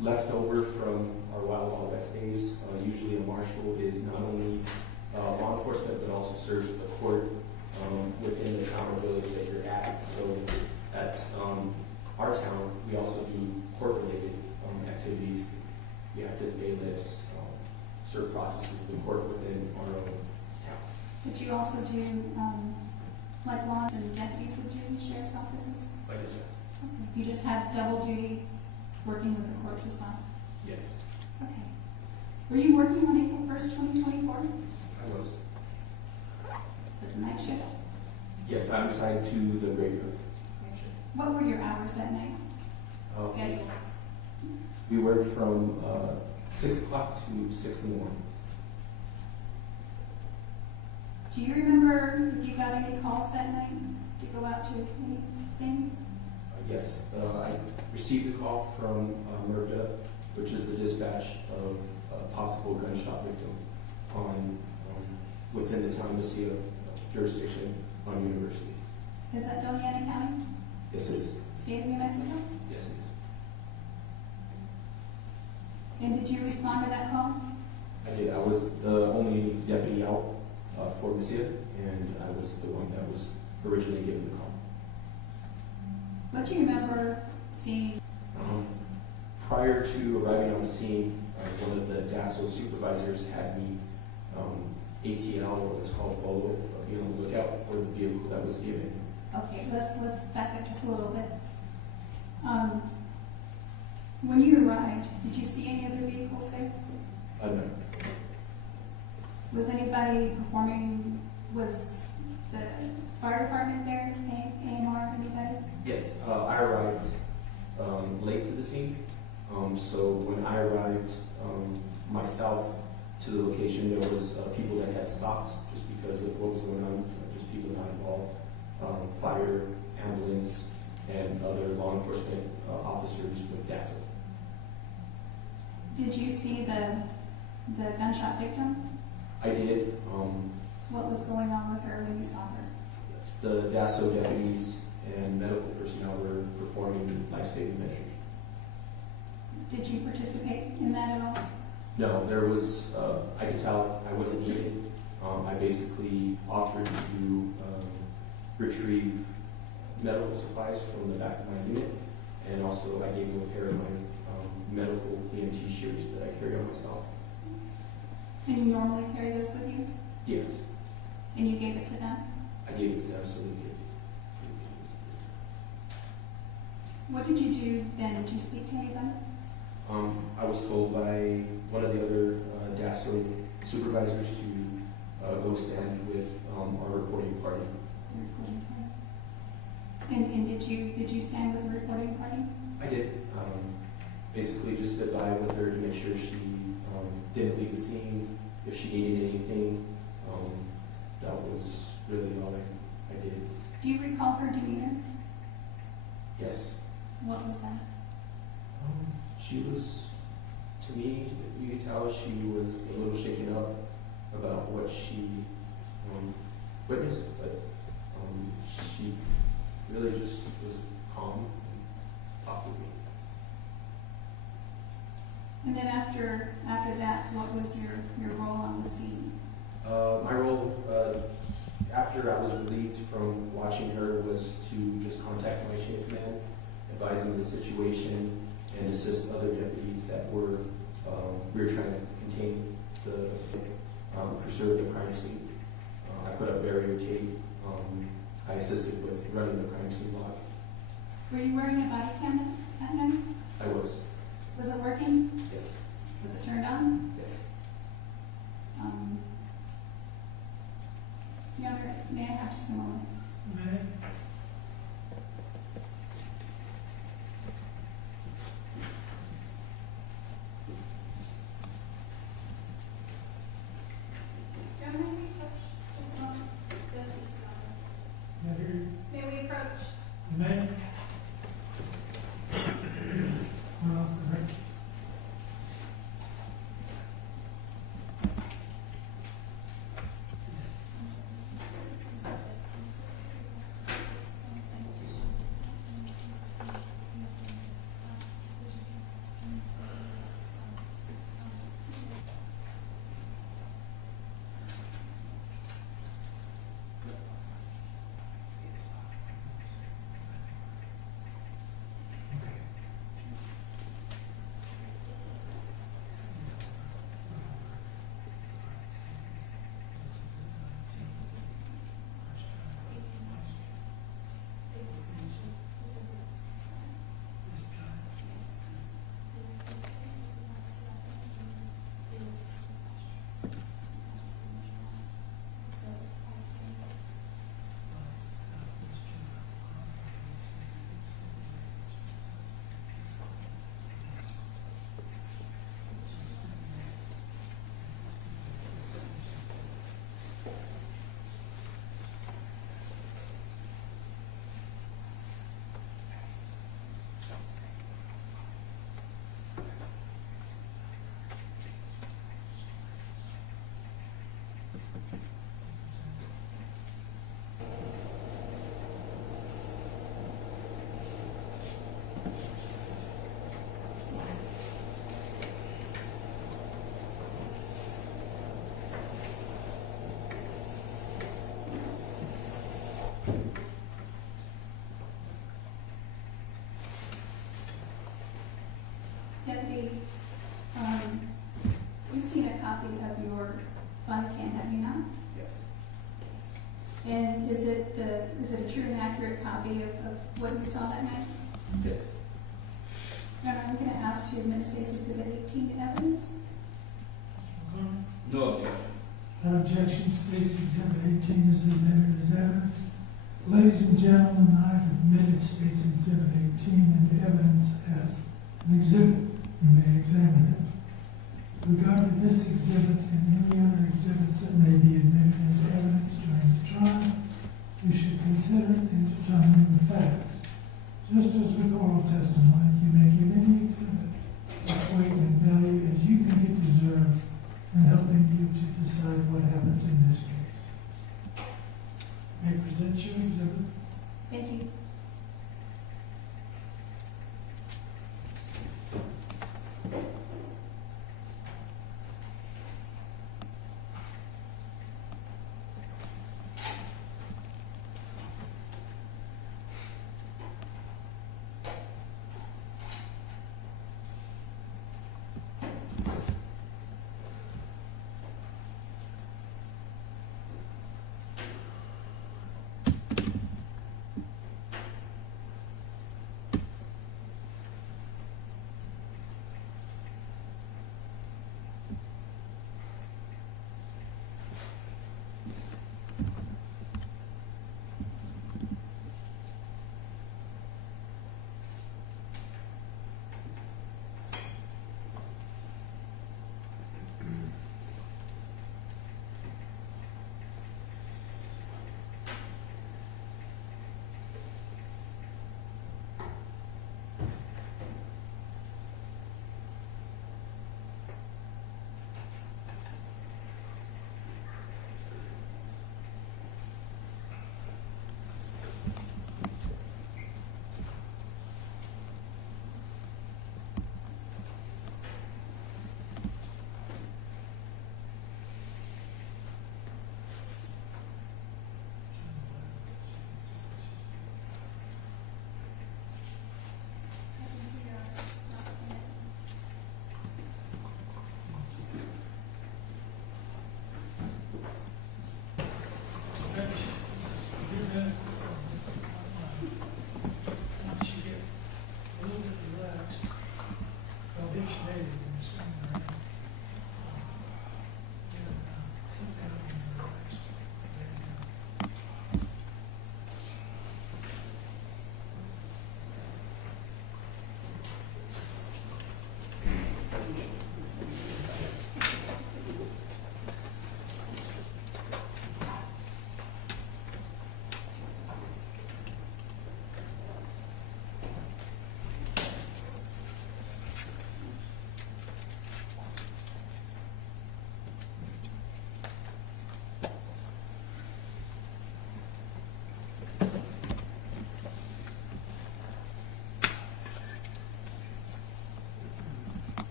leftover from our Wild West days. Usually, a marshal is not only law enforcement but also serves the court within the town or village that you're at. So, at our town, we also do court-related activities. We act as bailiffs, serve processes of the court within our own town. But you also do, like laws and deputies would do in sheriff's offices? Like I said, Okay. You just have double duty working with the courts as well? yes, Okay. Were you working on April 1st, 2024? I was. Is it a night shift? Yes, I'm assigned to the graveyard. What were your hours that night? Um, Schedule? We work from 6 o'clock to 6 in the morning. Do you remember if you got any calls that night to go out to anything? Yes, I received a call from MRDA, which is the dispatch of a possible gunshot victim on within the town of Mesilla jurisdiction on University. Is that Doña Ana County, Yes, it is. state of New Mexico? Yes, it is. And did you respond to that call? I did. I was the only deputy out for Mesilla, and I was the one that was originally given the call. What do you remember seeing? Prior to arriving on scene, one of the DASO supervisors had me ATL, or what's called BOLO, be on the lookout for the vehicle that was given. Okay, let's back up just a little bit. When you arrived, did you see any other vehicles there? No. Was anybody performing, was the fire department there, A&R, anybody? Yes, I arrived late to the scene. So when I arrived myself to the location, there was people that had stopped just because of what was going on, just people not involved. Fire, ambulance, and other law enforcement officers with DASO. Did you see the gunshot victim? I did. What was going on with her when you saw her? The DASO deputies and medical personnel were performing life-saving measures. Did you participate in that at all? No, there was, I could tell I wasn't needed. I basically offered to retrieve medical supplies from the back of my unit, and also I gave them a pair of my medical EMT shears that I carry on myself. And you normally carry those with you? Yes, And you gave it to them? I gave it to them so they could. What did you do then? Did you speak to anybody? I was told by one of the other DASO supervisors to go stand with our reporting party. The reporting party. And did you stand with the reporting party? I did. Basically just stood by with her to make sure she didn't leave the scene, if she needed anything. That was really all I did. Do you recall her demeanor? Yes. What was that? She was, to me, you could tell she was a little shaken up about what she witnessed, but she really just was calm and talked with me. And then after that, what was your role on the scene? My role, after I was relieved from watching her, was to just contact my chain of command, advise them of the situation, and assist other deputies that were, we were trying to contain the, preserve the crime scene. I put up barrier tape. I assisted with running the crime scene block. Were you wearing a body cam that night? I was. Was it working? Yes. Was it turned on? Yes. Your Honor, may I have just a moment? May? Your Honor, may we approach just a moment? Yes, Your Honor. May I hear you? May we approach? You may? We're off the record. Deputy, you've seen a copy of your body cam, have you not? Yes. And is it a true and accurate copy of what you saw that night? Yes. Your Honor, I'm going to ask to admit State's Exhibit 18 to evidence. O'Connor? No objection. Without objection, State's Exhibit 18 is admitted as evidence. Ladies and gentlemen, I have admitted State's Exhibit 18 into evidence as an exhibit. You may examine it. With regard to this exhibit and any other exhibits that may be admitted into evidence during the trial, you should consider it in determining the facts. Just as with oral testimony, you may give any exhibit its weight and value as you think it deserves in helping you to decide what happened in this case. May I present your exhibit? Thank you.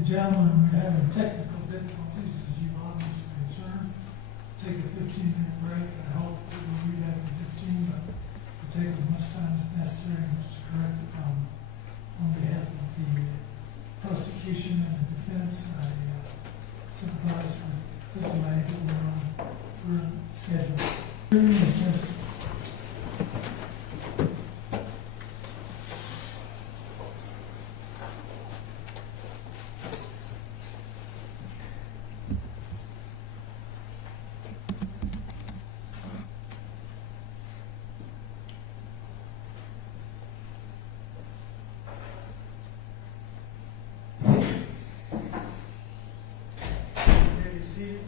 and gentlemen, we're having technical difficulties, as you've obviously observed. Take a 15-minute break. I hope that we'll be back in 15, but we'll take as much time as necessary to correct the problem. On behalf of the prosecution and the defense, I sympathize with the delay, but we're on schedule. Hearing assessment. Ready to see it?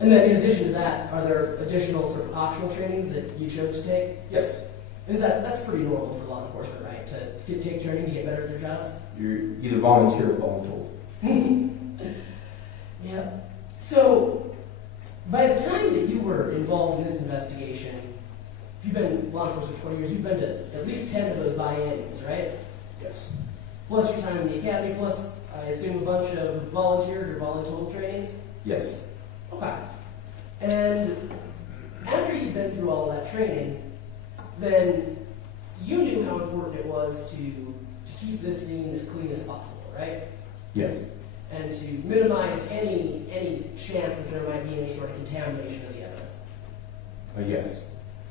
And then in addition to that, are there additional sort of optional trainings that you chose to take? Yes. That's pretty normal for law enforcement, right? To take training to get better at their jobs? You're either volunteer or voluntold. Yeah. So, by the time that you were involved in this investigation, if you've been in law enforcement for 20 years, you've been to at least 10 of those biennials, right? Yes. Plus your time in the academy, plus I assume a bunch of volunteered or voluntold trainings? Yes. Okay. And after you'd been through all that training, then you knew how important it was to keep this scene as clean as possible, right? Yes. And to minimize any chance that there might be any sort of contamination of the evidence. Yes.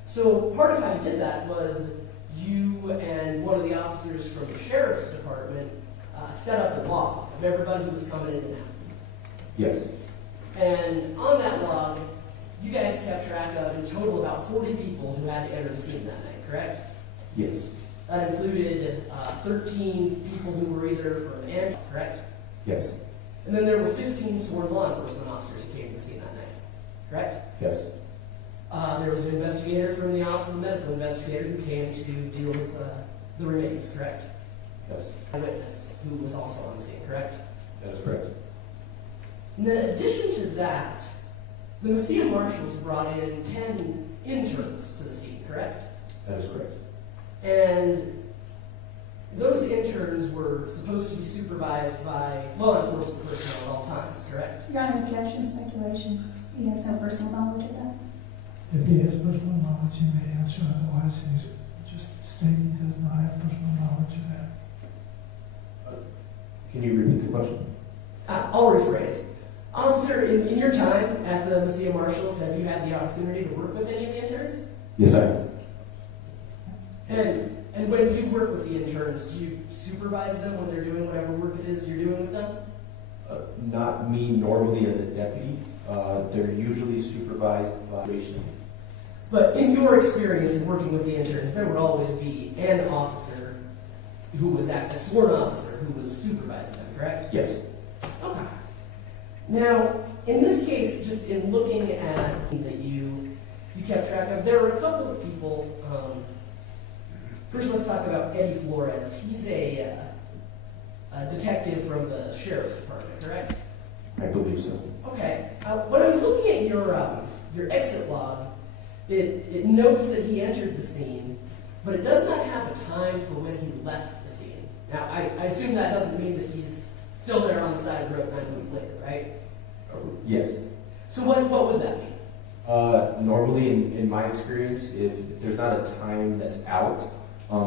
So part of how you did that was you and one of the officers from the sheriff's department set up a log of everybody who was coming in and out. Yes. And on that log, you guys kept track of, in total, about 40 people who had to enter the scene that night, correct? Yes. That included 13 people who were either from the ambulance, correct? Yes. And then there were 15 sworn law enforcement officers who came to the scene that night, correct? Yes. There was an investigator from the Office of the Medical Investigator who came to deal with the remains, correct? Yes. A witness who was also on the scene, correct? That is correct. In addition to that, the Mesilla marshals brought in 10 interns to the scene, correct? That is correct. And those interns were supposed to be supervised by law enforcement personnel at all times, correct? Your Honor, objection, speculation. He has no personal knowledge of that. If he has personal knowledge, he may answer, otherwise he's just stating he does not have personal knowledge of that. Can you repeat the question? I'll rephrase. Officer, in your time at the Mesilla Marshals, have you had the opportunity to work with any of the interns? Yes, I have. And when you work with the interns, do you supervise them when they're doing whatever work it is you're doing with them? Not me normally as a deputy. They're usually supervised by But in your experience in working with the interns, there would always be an officer who was a sworn officer who was supervising them, correct? Yes. Okay. Now, in this case, just in looking at that you kept track of, there were a couple of people. First, let's talk about Eddie Flores. He's a detective from the sheriff's department, correct? I believe so. Okay. When I was looking at your exit log, it notes that he entered the scene, but it does not have a time for when he left the scene. Now, I assume that doesn't mean that he's still there on the side of the road 9 months later, right? Yes. So what would that mean? Normally, in my experience, if there's not a time that's out,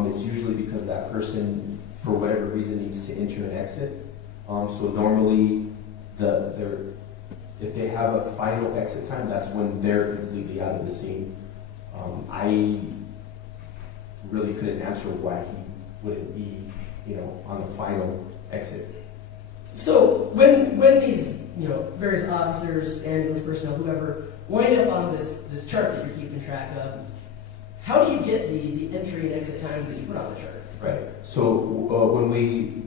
it's usually because that person, for whatever reason, needs to enter and exit. So normally, if they have a final exit time, that's when they're completely out of the scene. I really couldn't answer why he wouldn't be, on the final exit. So when these various officers, ambulance personnel, whoever, wind up on this chart that you're keeping track of, how do you get the entry and exit times that you put on the chart? Right. So when we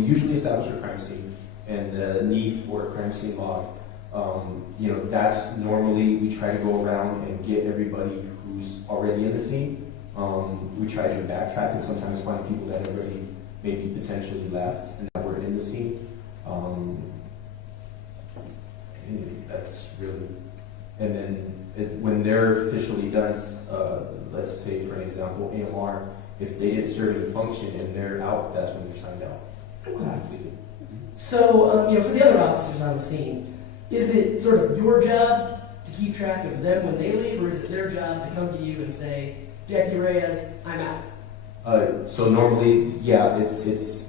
usually establish a crime scene and the need for a crime scene log, that's normally we try to go around and get everybody who's already in the scene. We try to backtrack and sometimes find people that have already maybe potentially left and that were in the scene. And that's really, and then when they're officially done, let's say for an example, AMR, if they didn't serve any function and they're out, that's when they're signed out. Okay. So, for the other officers on the scene, is it sort of your job to keep track of them when they leave, or is it their job to come to you and say, Deputy Reyes, I'm out? So normally, yeah, it's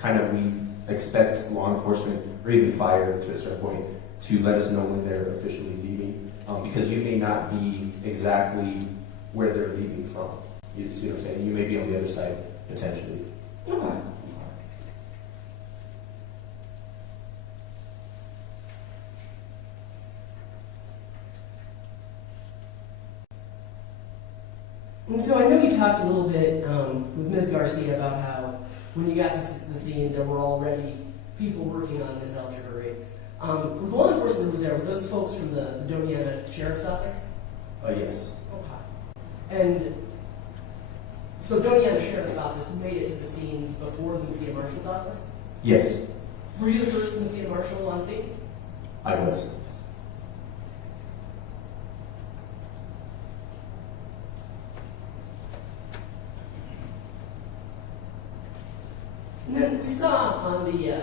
kind of, we expect law enforcement or even fire to a certain point to let us know when they're officially leaving, because you may not be exactly where they're leaving from. You see what I'm saying? You may be on the other side potentially. Okay. And so I know you talked a little bit with Ms. Garcia about how when you got to the scene, there were already people working on this algebra rate. With law enforcement over there, were those folks from the Doniana Sheriff's Office? Yes. Okay. And so Doniana Sheriff's Office made it to the scene before the Mesilla Marshal's office? Yes, Were you the first Mesilla Marshal on scene? I was. And then we saw on the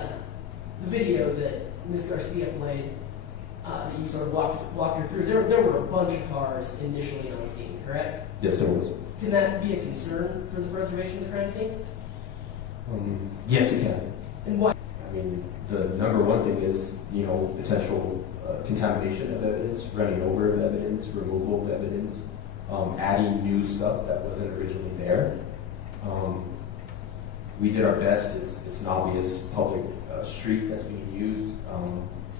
video that Ms. Garcia played, that you sort of walked her through, there were a bunch of cars initially on scene, correct? Yes, there was. Can that be a concern for the preservation of the crime scene? Yes, it can. And why? I mean, the number one thing is, potential contamination of evidence, running over of evidence, removal of evidence, adding new stuff that wasn't originally there. We did our best. It's an obvious public street that's being used.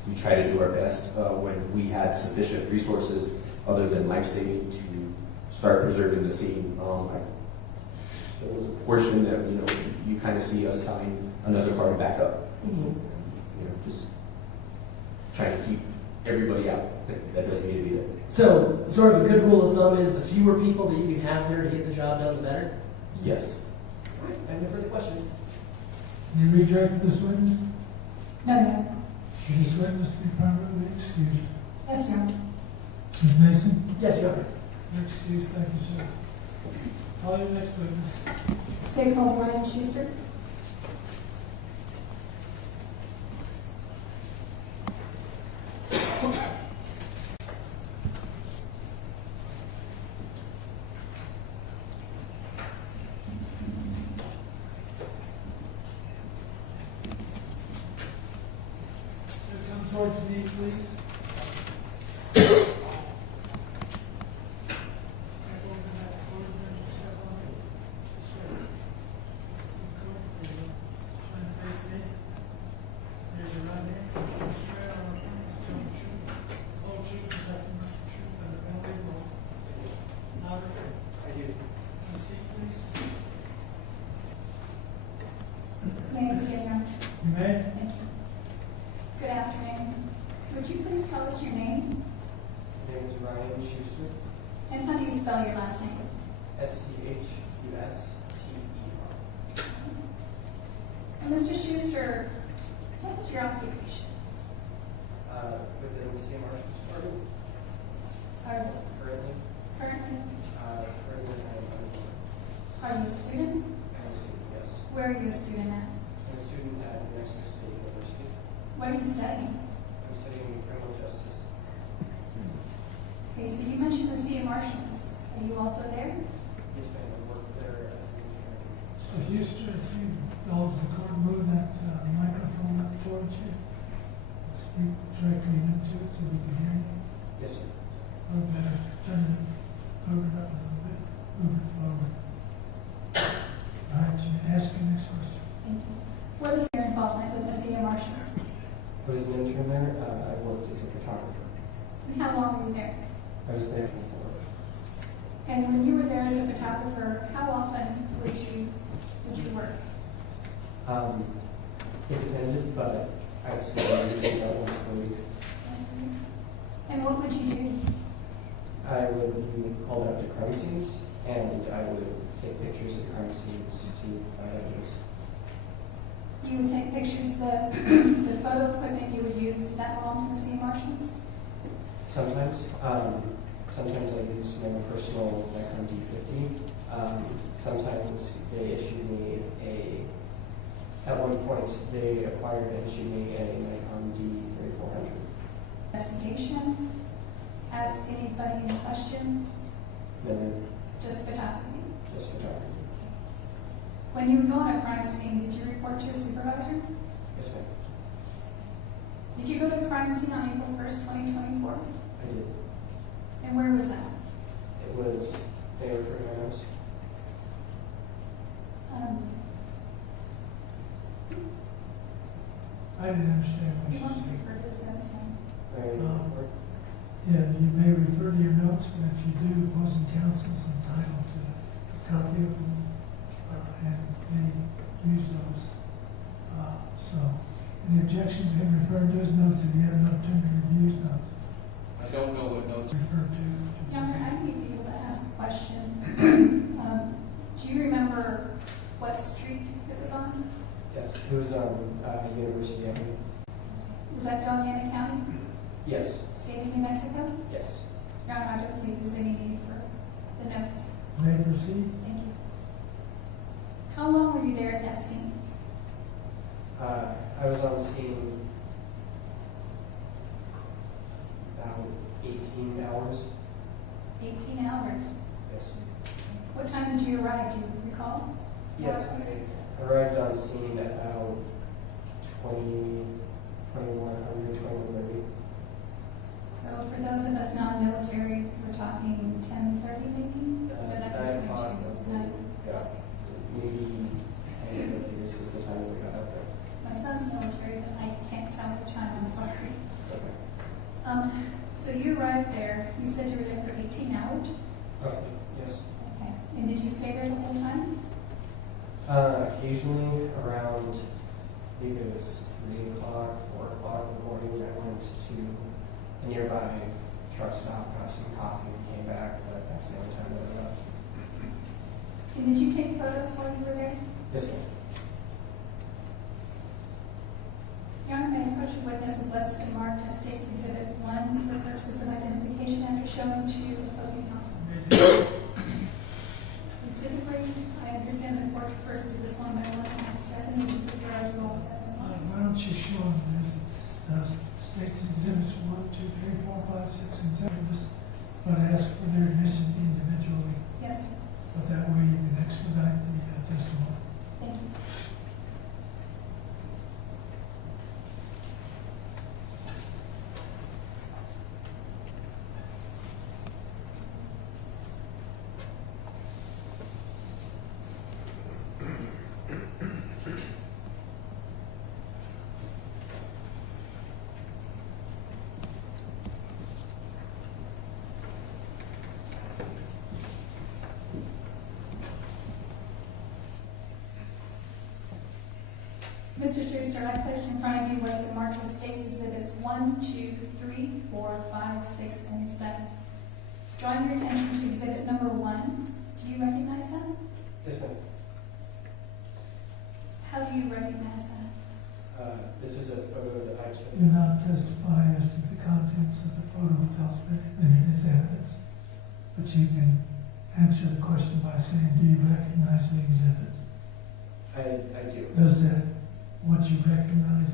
We try to do our best when we had sufficient resources other than life-saving to start preserving the scene. There was a portion that, you kind of see us tying another car back up. Just trying to keep everybody out that doesn't need to be there. So, sort of a good rule of thumb is the fewer people that you can have there to get the job done, the better? Yes. All right, I have no further questions. You reject this witness? No, no. Should this witness be permanently excused? Yes, Your Honor. Ms. Mason? Yes, Your Honor. You're excused, thank you, sir. Call your next witness. State calls Ryan Schuster. Come towards me, please. May I begin, Your Honor? You may. Thank you. Good afternoon. Would you please tell us your name? My name is Ryan Schuster, And how do you spell your last name? Schuster. And Mr. Schuster, what is your occupation? Within the Mesilla Marshal's Department, Are currently, currently, currently I'm unemployed. are you a student? I'm a student, yes. Where are you a student at? I'm a student at New Mexico State University. What are you studying? I'm studying criminal justice. Okay, so you mentioned the Mesilla Marshals. Are you also there? Yes, ma'am. I work there as an intern. So Houston, if you indulge the court, move that microphone up towards you. Speak directly into it so we can hear you. Yes, sir. A little better. Turn it, move it up a little bit. Move it forward. All right, you may ask your next question. Thank you. What is your involvement with the Mesilla Marshals? I was an intern there. I worked as a photographer. And how long were you there? I was there before. And when you were there as a photographer, how often would you work? It depended, but I'd say usually about once per week. And what would you do? I would be called out to crime scenes, and I would take pictures of crime scenes to find evidence. You would take pictures, the photo equipment you would use, did that belong to the Mesilla Marshals? Sometimes, sometimes I use my own personal Nikon D50. Sometimes they issued me at one point they acquired and issued me a Nikon D3400. Investigation? Ask anybody any questions? Then Just photography? just photography. When you would go on a crime scene, did you report to a supervisor? Yes, ma'am. Did you go to the crime scene on April 1st, 2024? I did. And where was that? It was there for my house. I didn't understand what You you must said. refer to this as one. Yeah, you may refer to your notes, but if you do, opposing counsel is entitled to a copy of them and may use those. So, Any objection to him referring to his notes if you have an opportunity to review his notes? I don't know what notes. Refer to. Your Honor, I may be able to ask a question. Do you remember what street it was on? Yes, it was on University Avenue. Was that Doñana County, Yes, state of New Mexico? yes. Your Honor, I don't believe there's any need for the notes. May I proceed? Thank you. How long were you there at that scene? I was on scene about 18 hours. 18 hours. Yes. What time did you arrive? Do you recall? Yes, I arrived on scene at about 2100, 2130. So for those of us non-military, we're talking 10:30 maybe? No, that was 9 o'clock. 22. Nine. Yeah, maybe 10 at least is the time we got up there. My son's military, but I can't tell the time, I'm sorry. It's okay. So you arrived there, you said you were there for 18 hours? Roughly, yes. Okay. And did you stay there the whole time? Occasionally around, I think it was 3 o'clock, 4 o'clock in the morning, I went to a nearby truck stop, got some coffee, and came back, but that's the only time that I left. And did you take photos while you were there? Yes, ma'am. Your Honor, may I approach a witness of what's been marked as State's Exhibit 1 for purposes of identification after showing to opposing counsel? Typically, I understand the court prefers to do this one by one and not seven, and you prefer I do all seven. Why don't you show him this? It's states exhibits 1, 2, 3, 4, 5, 6, and 7. But ask for their admission individually. Yes, sir. But that way you can expedite the testimony. Thank you. Mr. Schuster, I placed in front of you what's been marked as State's Exhibits 1, 2, 3, 4, 5, 6, and 7. Drawing your attention to Exhibit number 1, do you recognize that? Yes, ma'am. How do you recognize that? This is a photo that I took. Do not testify as to the contents of the photo without spending it as evidence. But you can answer the question by saying, do you recognize the exhibit? I do. Does that, what you recognize,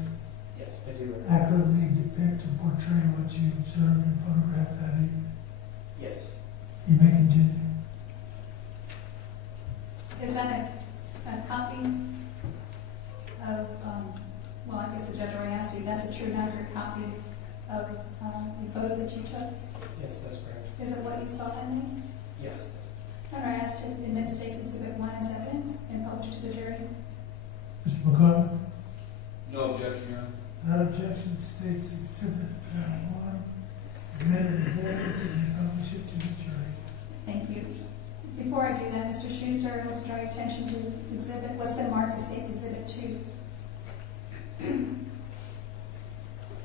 Yes, I do. accurately depict or portray what you observed and photographed that evening? Yes. You may continue. Is that a copy of, well, I guess the judge already asked you, that's a true and accurate copy of the photo that you took? Yes, that's correct. Is it what you saw that night? Yes. And are asked to admit State's Exhibit 1 as evidence and published to the jury? Mr. McCartney? No objection, Your Honor. That objection states exhibit 1, admitted as evidence and you publish it to the jury. Thank you. Before I do that, Mr. Schuster, I will draw your attention to exhibit, what's been marked as State's Exhibit 2.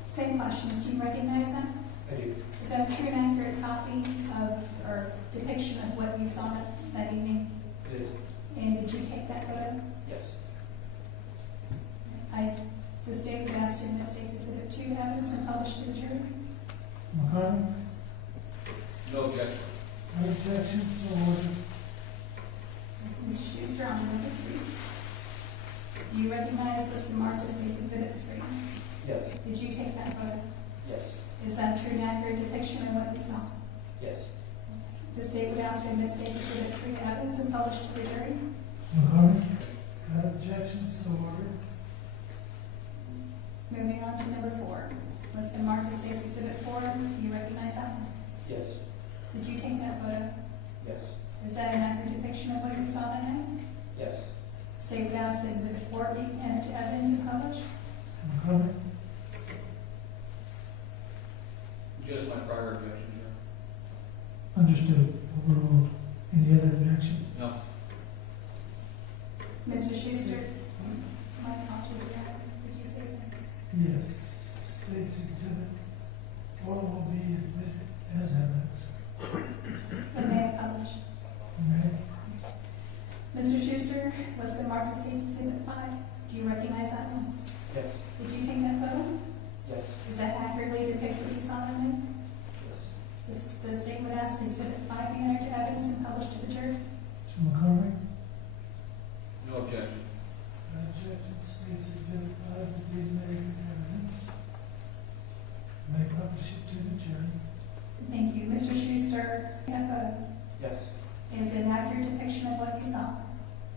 Same questions, do you recognize that? I do. Is that a true and accurate copy of, or depiction of what you saw that evening? It is. And did you take that photo? Yes. The state would ask to admit State's Exhibit 2 evidence and publish to the jury? McCartney? No objection. No objection, so ordered. Mr. Schuster, on number 3. Do you recognize what's been marked as State's Exhibit 3? Yes. Did you take that photo? Yes. Is that a true and accurate depiction of what you saw? Yes. The state would ask to admit State's Exhibit 3 evidence and publish to the jury? McCartney? No objection, so ordered. Moving on to number 4. What's been marked as State's Exhibit 4, do you recognize that one? Yes. Did you take that photo? Yes. Is that an accurate depiction of what you saw that night? Yes. The state would ask that Exhibit 4 be entered to evidence and published? McCartney? Just my prior objection, Your Honor. Understood. Overruled. Any other objection? No. Mr. Schuster? My apologies, Your Honor. Did you say something? The state would ask that Exhibit 5 be entered into evidence and published to the jury. Mr. McCormick? No objection. Objection states Exhibit 5 will be admitted as evidence. May publish it to the jury. Thank you. Mr. Schuster, that photo Yes. is an accurate depiction of what you saw.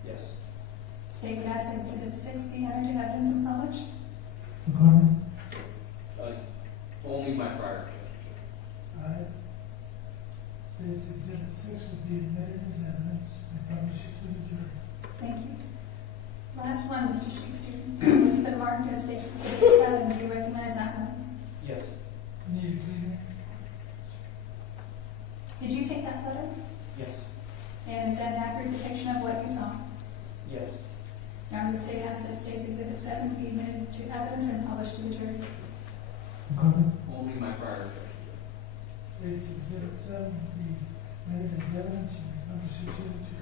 Yes. State would ask that Exhibit 6 be entered into evidence and published. McCormick? Only my prior objection. Aye. States Exhibit 6 will be admitted as evidence. May publish it to the jury. Thank you. Last one, Mr. Schuster. It's been marked as State's Exhibit 7. Do you recognize that one? Yes. Need a cleaner? Did you take that photo? Yes. And is that an accurate depiction of what you saw? Yes. Now, the state asks that State's Exhibit 7 be admitted to evidence and published to the jury. McCormick? Only my prior objection. States Exhibit 7 will be admitted as evidence. You may publish it to the jury.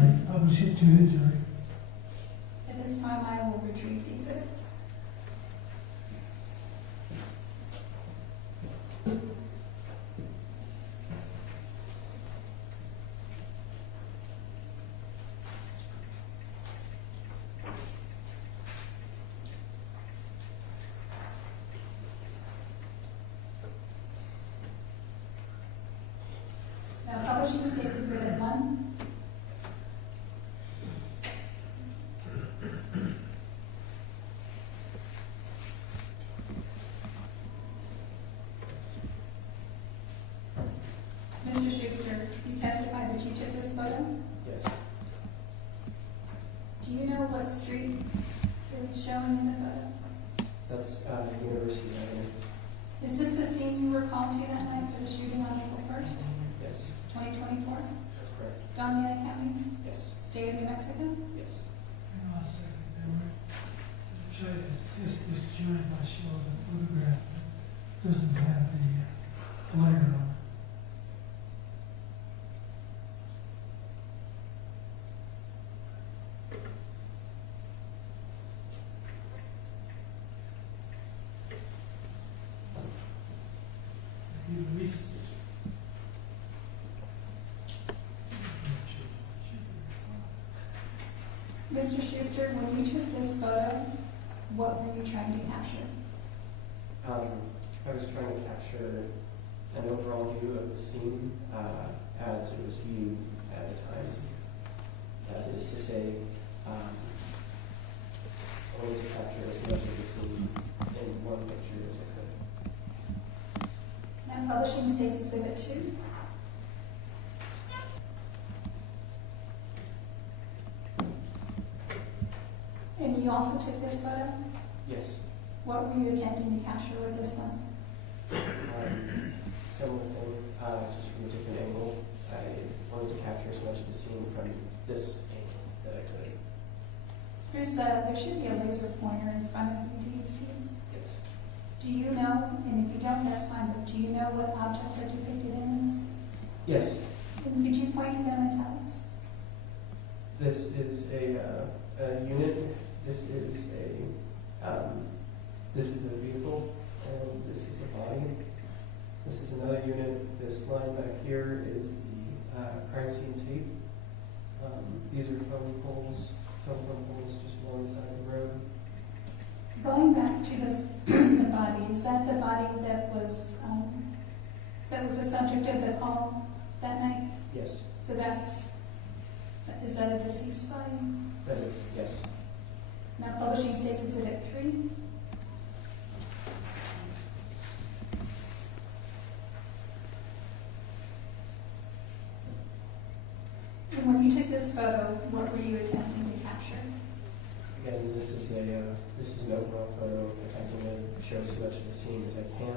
May publish it to the jury. At this time, I will retrieve the exhibits. Now, publishing State's Exhibit 1. Mr. Schuster, you testified that you took this photo. Yes. Do you know what street it's showing in the photo? That's University Avenue. Is this the scene you were called to that night for the shooting on April 1st, Yes. 2024? That's correct. Doña County, Yes. State of New Mexico? Yes. Hang on a second, Edward. Try to assist this jury by showing the photograph that doesn't have the glare on it. You release this. Mr. Schuster, when you took this photo, what were you trying to capture? I was trying to capture an overall view of the scene as it was viewed at the time. That is to say, I wanted to capture as much of the scene in one picture as I could. Now, publishing State's Exhibit 2. And you also took this photo? Yes. What were you attempting to capture with this one? Similar thing, just from a different angle. I wanted to capture as much of the scene from this angle that I could. There should be a laser pointer in front of you. Do you see? Yes. Do you know, and if you don't, that's fine, but do you know what objects are depicted in this? Yes. And could you point to them and tell us? This is a unit. This is a vehicle, and this is a body. This is another unit. This line back here is the crime scene tape. These are phone poles just along the side of the road. Going back to the body, is that the body that was the subject of the call that night? Yes, So is that a deceased body? that is, yes. Now, publishing State's Exhibit 3. And when you took this photo, what were you attempting to capture? Again, this is an overall photo attempting to show so much of the scene as I can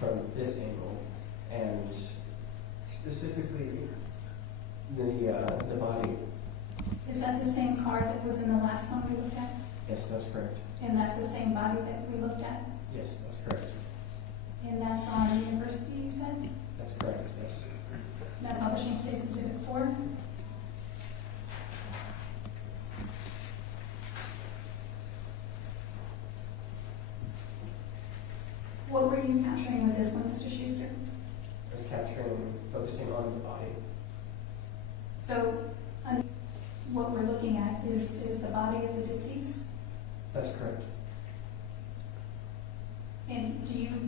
from this angle, and specifically the body. Is that the same car that was in the last one we looked at? Yes, that's correct. And that's the same body that we looked at? Yes, that's correct. And that's on University, you said? That's correct, yes. Now, publishing State's Exhibit 4. What were you capturing with this one, Mr. Schuster? I was focusing on the body. So, what we're looking at is the body of the deceased? That's correct. And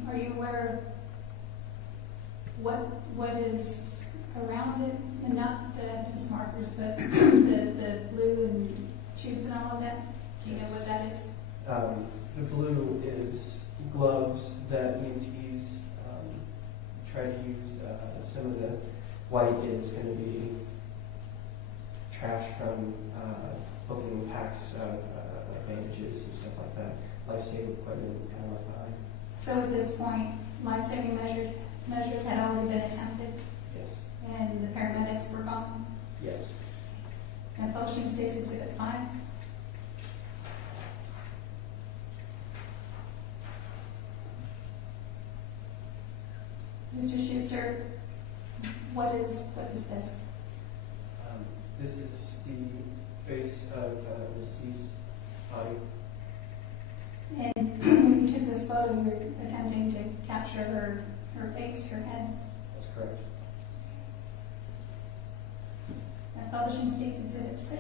are you aware of what is around it? And not the evidence markers, but the blue and tubes and all of that? Do you know what that is? The blue is gloves that EMTs try to use. Some of the white is going to be trash from opening packs of bandages and stuff like that. Life-saving equipment, MRI. So at this point, life-saving measures had already been attempted, Yes. and the paramedics were gone. Yes. And Publishing States Exhibit 5. Mr. Schuster, what is this? This is the face of the deceased body. And when you took this photo, you're attempting to capture her face, her head. That's correct. And Publishing States Exhibit 6.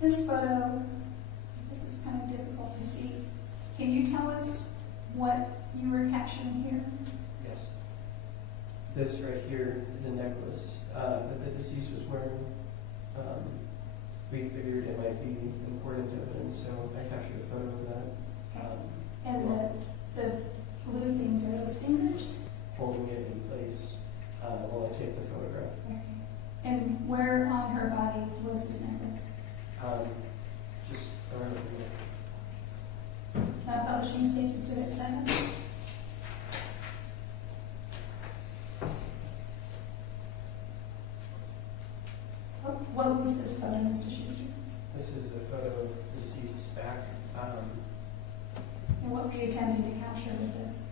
This photo, this is kind of difficult to see. Can you tell us what you were capturing here? Yes. This right here is a necklace that the deceased was wearing. We figured it might be important evidence, so I captured a photo of that. And the blue things, are those fingers? Holding it in place while I take the photograph. Okay. And where on her body was this necklace? Just around here. Publishing States Exhibit 7. What was this photo, Mr. Schuster? This is a photo of the deceased's back. And what were you attempting to capture with this?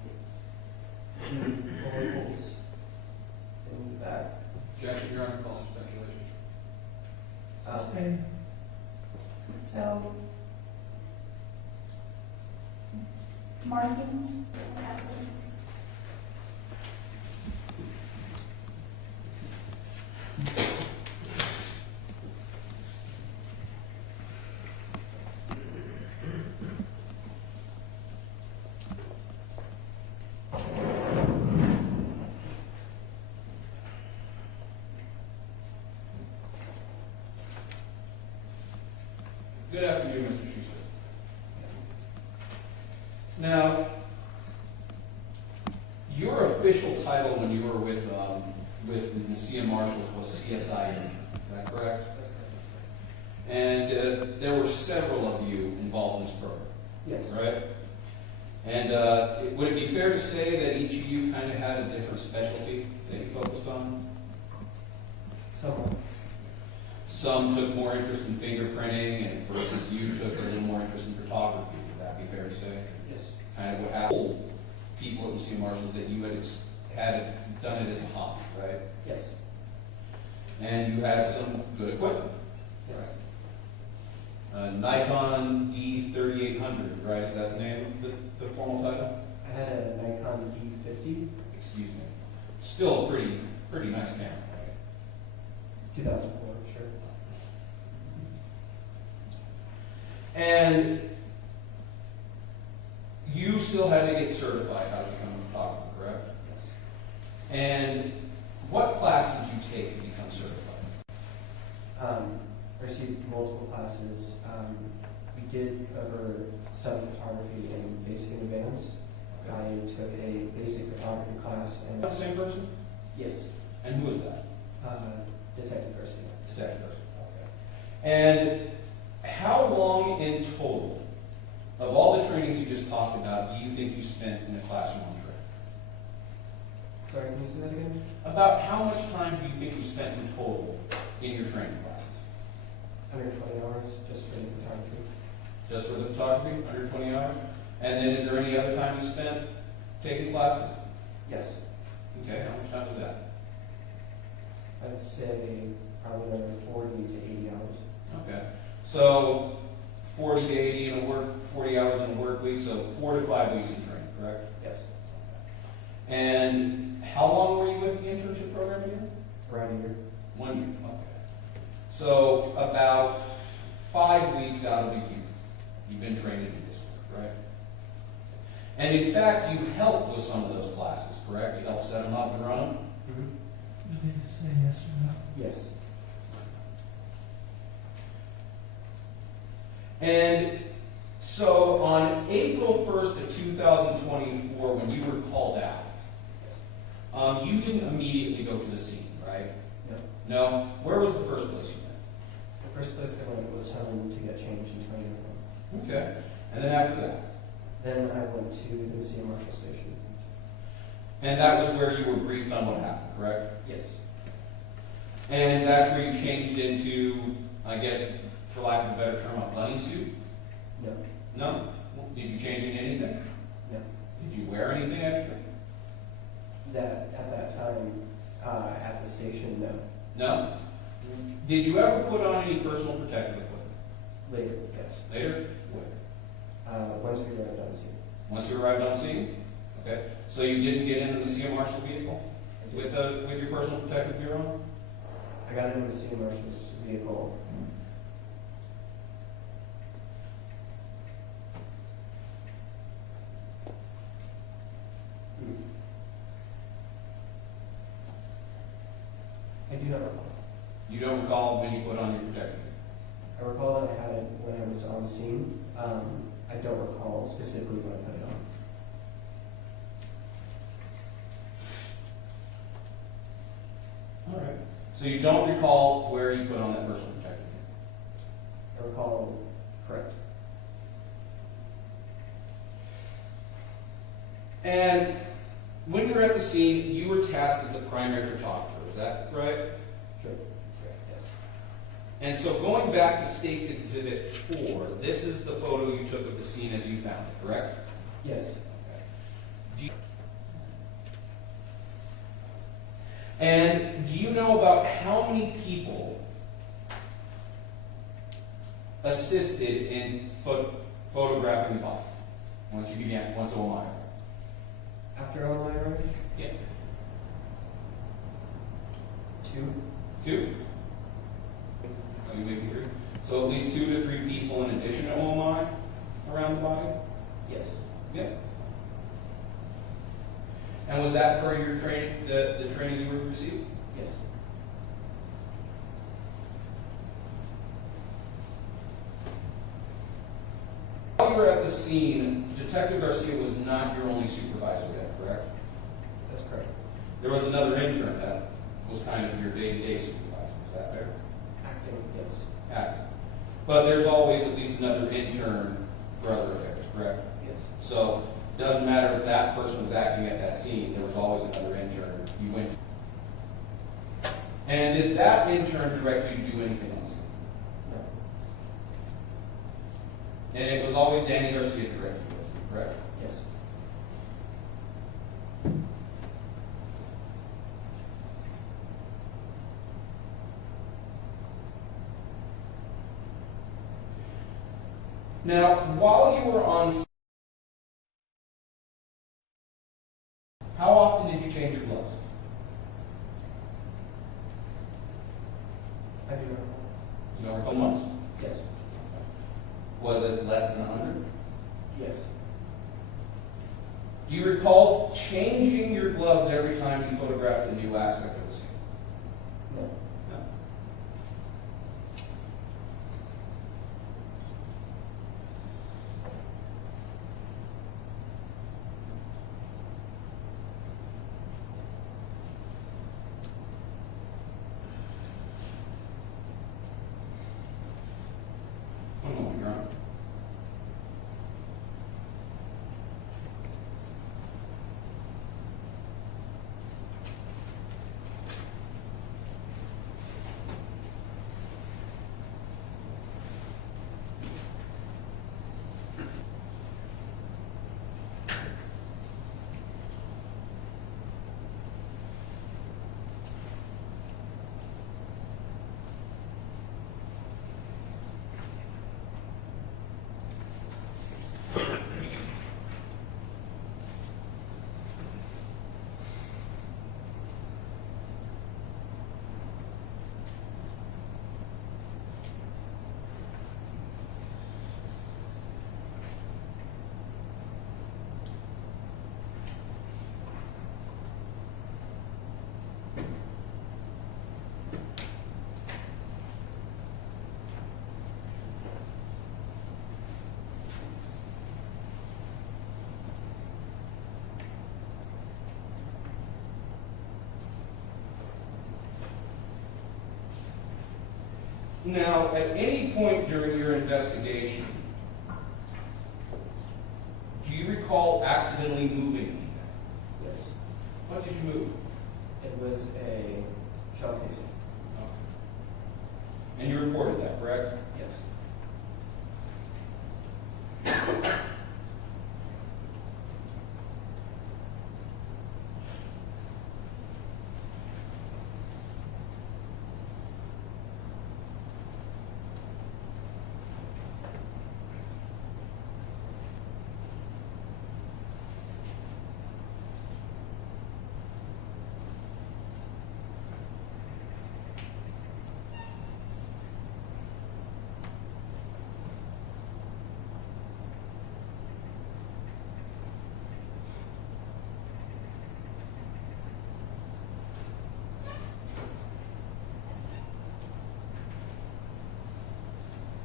Bullet holes in the back. Objection, Your Honor, calls for speculation. Same. So, markings, accidents. Good afternoon, Mr. Schuster. Now, your official title when you were with the Mesilla Marshals was CSI. Is that correct? That's correct. And there were several of you involved in this program, Yes. right? And would it be fair to say that each of you kind of had a different specialty that you focused on? Somewhat. Some took more interest in fingerprinting, and versus you took a little more interest in photography. Would that be fair to say? Yes. Kind of what happened people at Mesilla Marshals that you had done it as a hobby, right? Yes. And you had some good equipment. Yes. Nikon D3800, right? Is that the name of the formal title? I had a Nikon D50, Excuse me. Still a pretty nice camera, right? 2004, sure. And you still had to get certified how to become a photographer, correct? Yes. And what class did you take to become certified? I received multiple classes. We did cover some photography in basic and advanced. I took a basic photography class and The same person? yes, And who was that? Detective Garcia. Detective person. Okay. And how long in total, of all the trainings you just talked about, do you think you spent in a classroom on training? Sorry, can you say that again? About how much time do you think you spent in total in your training classes? 120 hours just for the photography. Just for the photography, 120 hours? And then is there any other time you spent taking classes? Yes. Okay, how much time was that? I'd say probably another 40 to 80 hours. Okay. So 40 to 80 in a work, 40 hours in a work week, so 4 to 5 weeks in training, correct? Yes. And how long were you with the internship program again? Around a year. 1 year, okay. So about 5 weeks out of a year, you've been trained to do this work, right? And in fact, you helped with some of those classes, correct? You helped set them up and run them? You need to say yes or no. Yes. And so on April 1st of 2024, when you were called out, you didn't immediately go to the scene, right? No. No? Where was the first place you The first place I went was home to get changed into my uniform. went? Okay. And then after that? Then I went to the Mesilla Marshal Station. And that was where you were briefed on what happened, correct? Yes. And that's where you changed into, I guess, for lack of a better term, a bunny suit? No. No? Did you change into anything? No. Did you wear anything extra? That at that time, at the station, no. No? Did you ever put on any personal protective equipment? Later, yes. Later? Where? Once we arrived on scene. Once you arrived on scene? Okay. So you didn't get into the Mesilla Marshal vehicle with your personal protective gear on? I got into the Mesilla Marshal's vehicle. I do not recall. You don't recall when you put on your protective gear? I recall that I had it when I was on scene. I don't recall specifically when I put it on. All right. So you don't recall where you put on that personal protective gear? I recall correct. And when you were at the scene, you were tasked as the primary photographer. Is that right? Sure. Yes. And so going back to State's Exhibit 4, this is the photo you took of the scene as you found it, correct? Yes. And do you know about how many people assisted in photographing the body once OMI? After OMI arrived? Yeah. 2. 2? So maybe 3? So at least 2 to 3 people in addition to OMI around the body? Yes. Yes. And was that part of your training, the training you received? Yes. While you were at the scene, Detective Garcia was not your only supervisor there, correct? That's correct. There was another intern that was kind of your day-to-day supervisor. Is that fair? Acting, yes. Acting. But there's always at least another intern for other affairs, correct? Yes. So it doesn't matter if that person was acting at that scene, there was always another intern you went to. And did that intern direct you to do anything else? No. And it was always Danny Garcia directing you, correct? Yes. Now, while you were on scene, how often did you change your gloves? I do not recall. You don't recall once? Yes. Was it less than 100? Yes. Do you recall changing your gloves every time you photographed a new aspect of the scene? No. No. One moment, Your Honor. Now, at any point during your investigation, do you recall accidentally moving anything? Yes. What did you move? It was a shell casing. And you reported that, correct? Yes.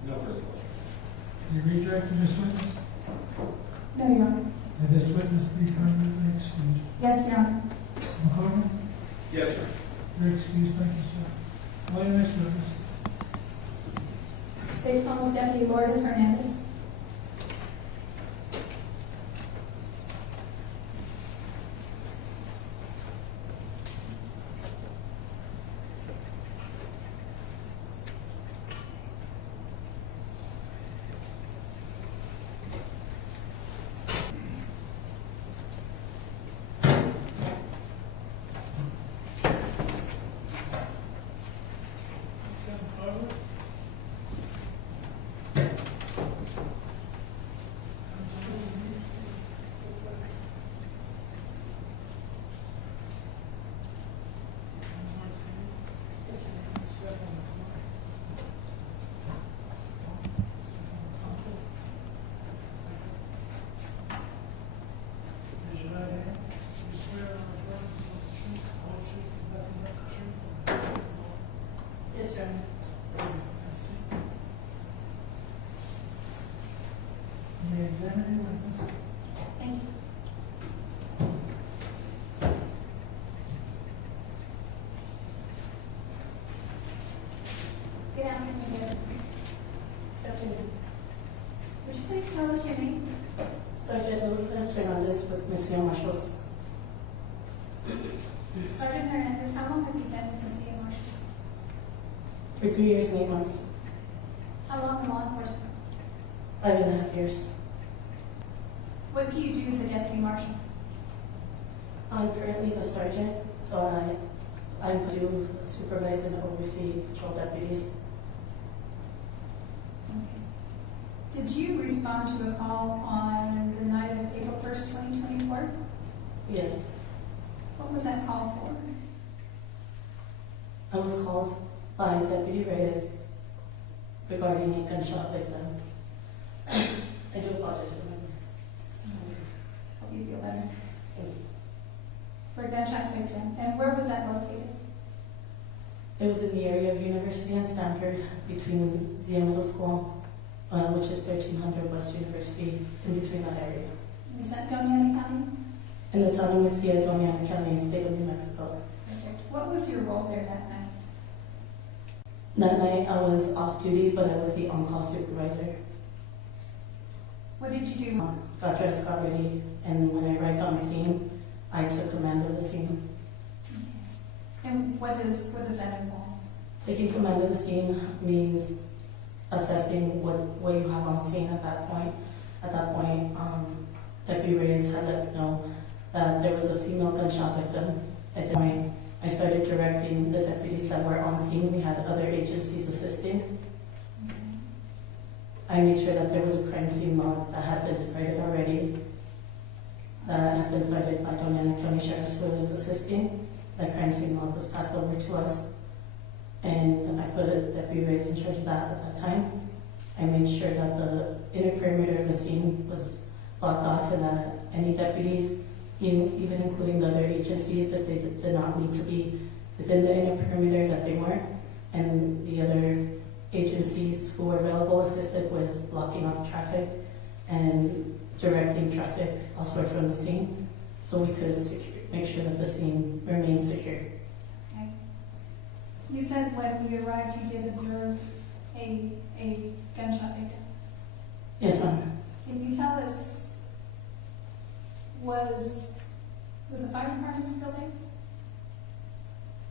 No further questions. You rejected this witness? No, Your Honor. And this witness be permanently excused. Yes, Your Honor. McCormick, Yes, sir. you're excused, thank you, sir. Call your next witness. State Police Deputy Lourdes Hernandez. Raise your right hand. Do you swear or affirm to tell the truth, the whole truth, and nothing but the truth? Yes, Your Honor. You may examine your witness. Thank you. Good afternoon. Good afternoon. Would you please tell us your name? Sergeant Lucas Fernandez with Mesilla Marshals. Sergeant Hernandez, how long have you been with Mesilla Marshals? For 3 years and 8 months. How long in law enforcement? 5.5 years. What do you do as a deputy marshal? I'm currently the sergeant, so I do supervise and oversee patrol deputies. Did you respond to a call on the night of April 1st, 2024? Yes, What was that call for? I was called by Deputy Reyes regarding a gunshot victim. I do apologize for my voice. Hope you feel better. Thank you. For a gunshot victim. And where was that located? It was in the area of University and Stanford between Zia Middle School, which is 1300 West University, in between that area. Is that Doñana County? In the town of Mesilla, Doñana County, state of New Mexico. Perfect. What was your role there that night? That night I was off duty, but I was the on-call supervisor. What did you do? Got dressed, got ready, and when I arrived on scene, I took command of the scene. And what does that involve? Taking command of the scene means assessing what you have on scene at that point. At that point, Deputy Reyes had let me know that there was a female gunshot victim. At that point, I started directing the deputies that were on scene. We had other agencies assisting. I made sure that there was a crime scene log that had been started already, that had been started by Doñana County Sheriff's who was assisting. That crime scene log was passed over to us, and I put Deputy Reyes in charge of that at that time. I made sure that the inner perimeter of the scene was blocked off and that any deputies, even including the other agencies, if they did not need to be within the inner perimeter, that they weren't, and the other agencies who were available assisted with blocking off traffic and directing traffic elsewhere from the scene, so we could make sure that the scene remained secure. Okay. You said when you arrived you did observe a gunshot victim. Yes, ma'am. Can you tell us, was the fire department still there?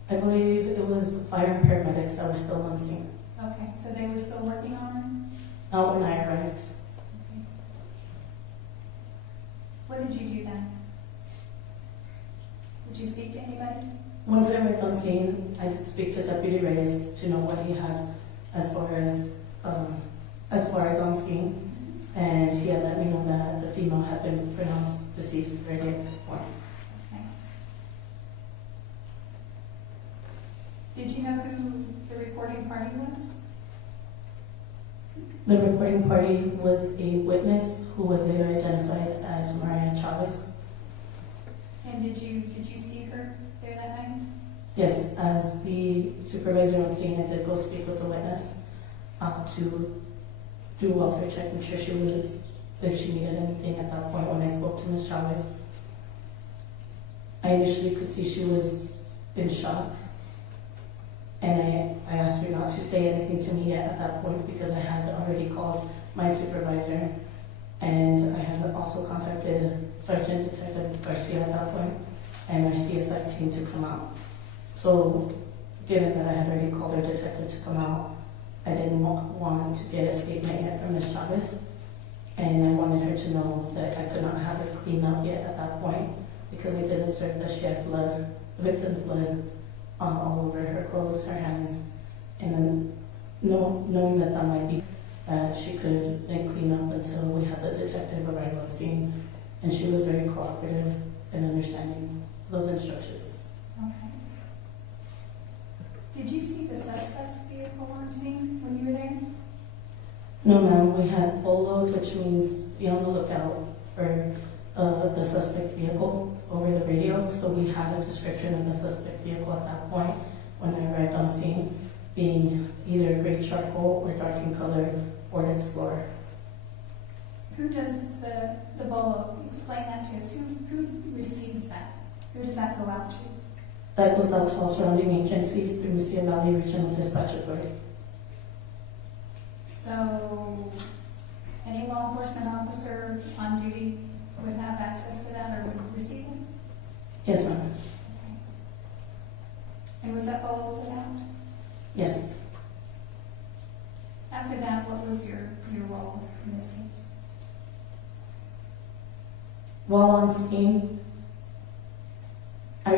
I believe it was fire and paramedics that were still on scene. Okay, so they were still working on her? Not when I arrived. Okay. What did you do then? Did you speak to anybody? Once I arrived on scene, I did speak to Deputy Reyes to know what he had as far as on scene, and he had let me know that the female had been pronounced deceased already at that point. Okay. Did you know who the reporting party was? The reporting party was a witness who was later identified as Mariah Chavez. And did you see her there that night? Yes, as the supervisor on scene, I did go speak with the witness to do a welfare check, make sure if she needed anything at that point when I spoke to Ms. Chavez. I initially could see she was in shock, and I asked her not to say anything to me yet at that point because I had already called my supervisor, and I had also contacted Sergeant Detective Garcia at that point, and our CSI team to come out. So, given that I had already called our detective to come out, I didn't want to get a statement yet from Ms. Chavez, and I wanted her to know that I could not have her clean up yet at that point, because I did observe that she had blood, the victim's blood, all over her clothes, her hands, and then knowing that that might be that she could then clean up until we had the detective arrive on scene, and she was very cooperative in understanding those instructions. Okay. Did you see the suspect's vehicle on scene when you were there? No, ma'am, we had BOLO, which means be on the lookout for the suspect vehicle over the radio, so we had a description of the suspect vehicle at that point when I arrived on scene, being either gray charcoal or dark in color Ford Explorer. Who does the BOLO? Explain that to us. Who receives that? Who does that go out to? That goes out to all surrounding agencies through Mesilla Valley Regional Dispatch Authority. So, any law enforcement officer on duty would have access to that or would receive it? Yes, ma'am. Okay. And was that BOLO put out? Yes. After that, what was your role in this case? While on scene, I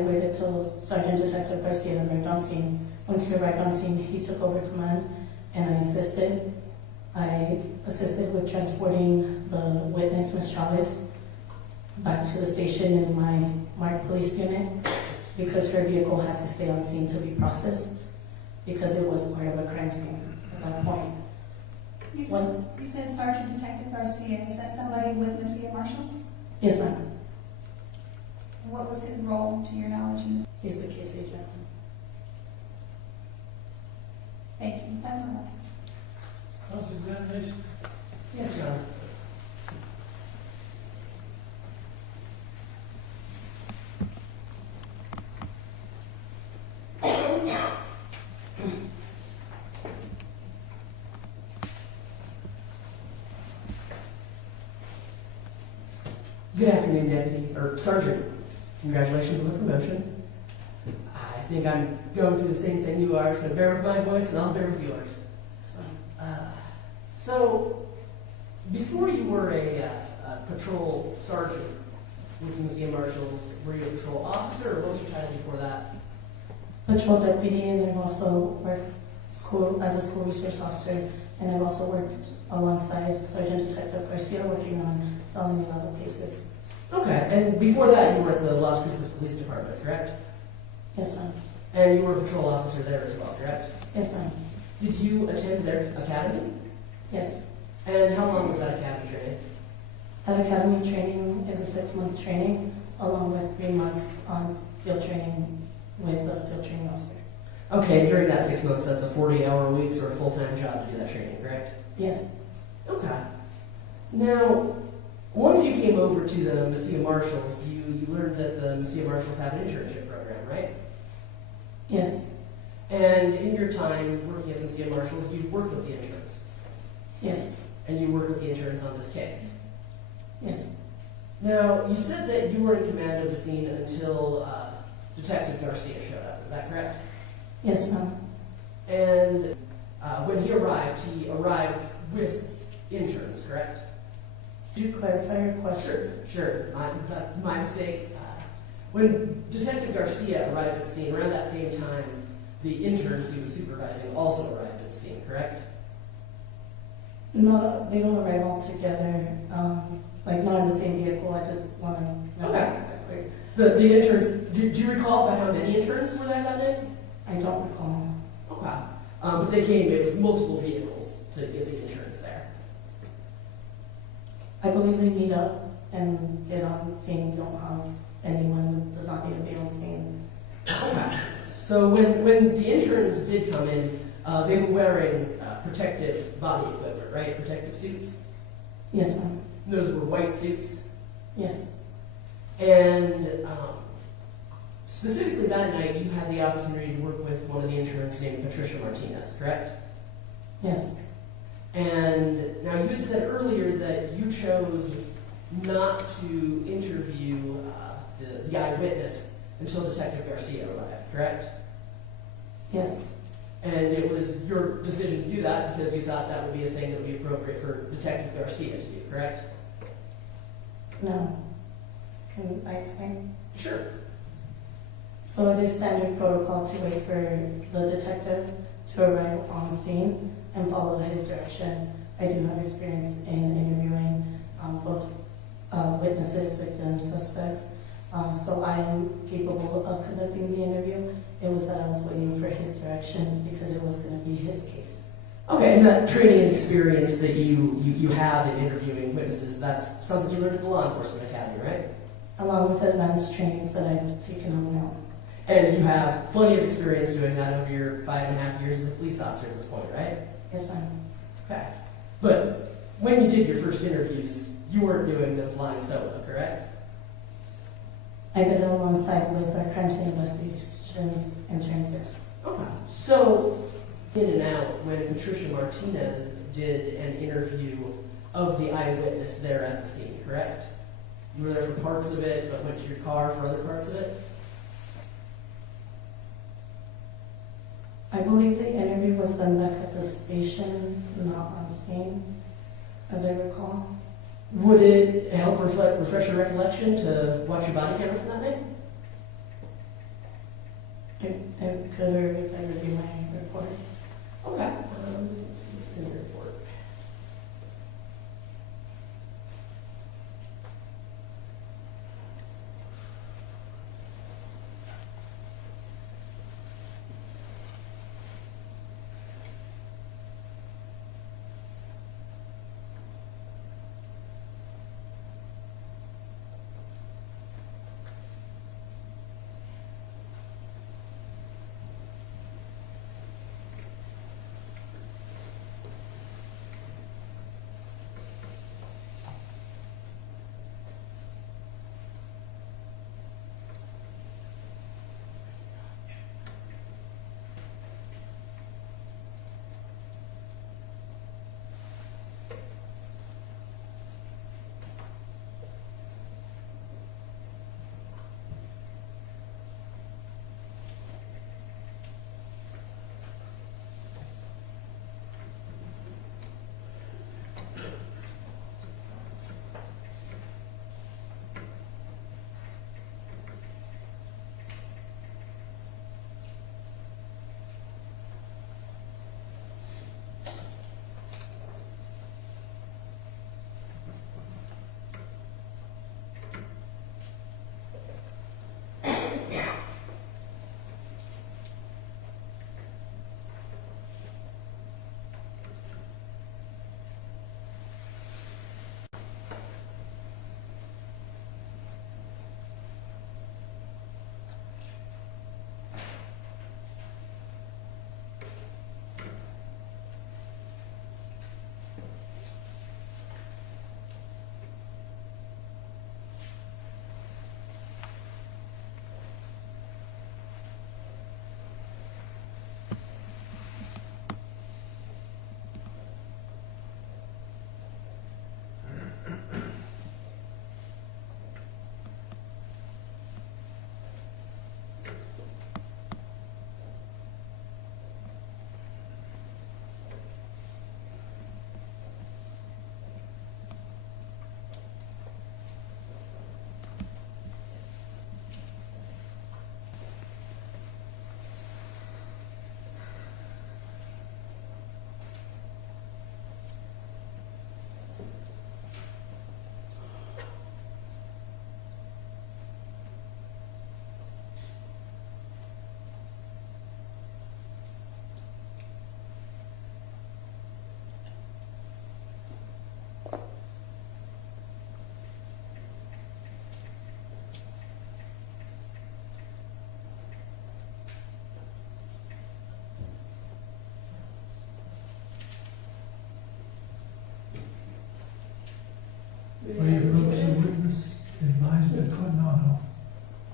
waited till Sergeant Detective Garcia arrived on scene. Once he arrived on scene, he took over command, and I assisted. I assisted with transporting the witness, Ms. Chavez, back to the station in my marked police unit because her vehicle had to stay on scene to be processed because it was part of a crime scene at that point. You said Sergeant Detective Garcia. Is that somebody with Mesilla Marshals? Yes, ma'am. What was his role, to your knowledge, in this? He's the case agent. Thank you. That's all. Cross-examination? Yes, Your Honor. Good afternoon, Deputy, or Sergeant. Congratulations on the promotion. I think I'm going through the same thing you are, so bear with my voice and I'll bear with yours. So, before you were a patrol sergeant with Mesilla Marshals, were you a patrol officer, or what was your title before that? Patrol deputy, and I've also worked as a school resource officer, and I've also worked alongside Sergeant Detective Garcia working on felony level cases. Okay, and before that you were at the Las Cruces Police Department, correct? Yes, ma'am. And you were a patrol officer there as well, correct? Yes, ma'am. Did you attend their academy? Yes. And how long was that academy training? That academy training is a 6-month training, along with 3 months on field training with a field training officer. Okay, during that 6 months, that's a 40-hour weeks or a full-time job to do that training, correct? Yes. Okay. Now, once you came over to the Mesilla Marshals, you learned that the Mesilla Marshals have an internship program, right? Yes. And in your time working at Mesilla Marshals, you've worked with the interns, Yes, and you worked with the interns on this case. yes, Now, you said that you were in command of the scene until Detective Garcia showed up. Is that correct? yes, ma'am. And when he arrived with interns, correct? Could you clarify your question? Sure. That's my mistake. When Detective Garcia arrived at the scene, around that same time, the interns he was supervising also arrived at the scene, correct? No, they don't arrive all together, like not in the same vehicle. I just want to know Okay. that clear. The interns, do you recall about how many interns were there that day? I don't recall. Okay. But they came, it was multiple vehicles to get the interns there. I believe they meet up and get on scene. We don't have anyone who does not need to be on scene. Okay. So when the interns did come in, they were wearing protective body equipment, right? Protective suits. Yes, ma'am. Those were white suits. Yes, And specifically that night, you had the opportunity to work with one of the interns named Patricia Martinez, correct? yes, And now you had said earlier that you chose not to interview the eyewitness until Detective Garcia arrived, correct? yes, And it was your decision to do that because you thought that would be a thing that would be appropriate for Detective Garcia to do, correct? no. Can I explain? Sure. So it is standard protocol to wait for the detective to arrive on scene and follow his direction. I do have experience in interviewing both witnesses, victims, suspects. So I am capable of conducting the interview. It was that I was waiting for his direction because it was going to be his case. Okay, and that training and experience that you have in interviewing witnesses, that's something you learned at the Law Enforcement Academy, right? Along with advanced trainings that I've taken on my own. And you have plenty of experience doing that over your 5.5 years as a police officer at this point, right? Yes, ma'am. Okay. But when you did your first interviews, you weren't doing them flying solo, correct? I did it alongside with our crime scene investigations interns, yes. Okay. So, in and out, when Patricia Martinez did an interview of the eyewitness there at the scene, correct? You were there for parts of it, but went to your car for other parts of it? I believe the interview was done back at the station, not on scene, as I recall. Would it help refresh your recollection to watch your body camera from that night? I could, or if I review my report. Okay. Let's see what's in your report. When you approach a witness, advise the court, no.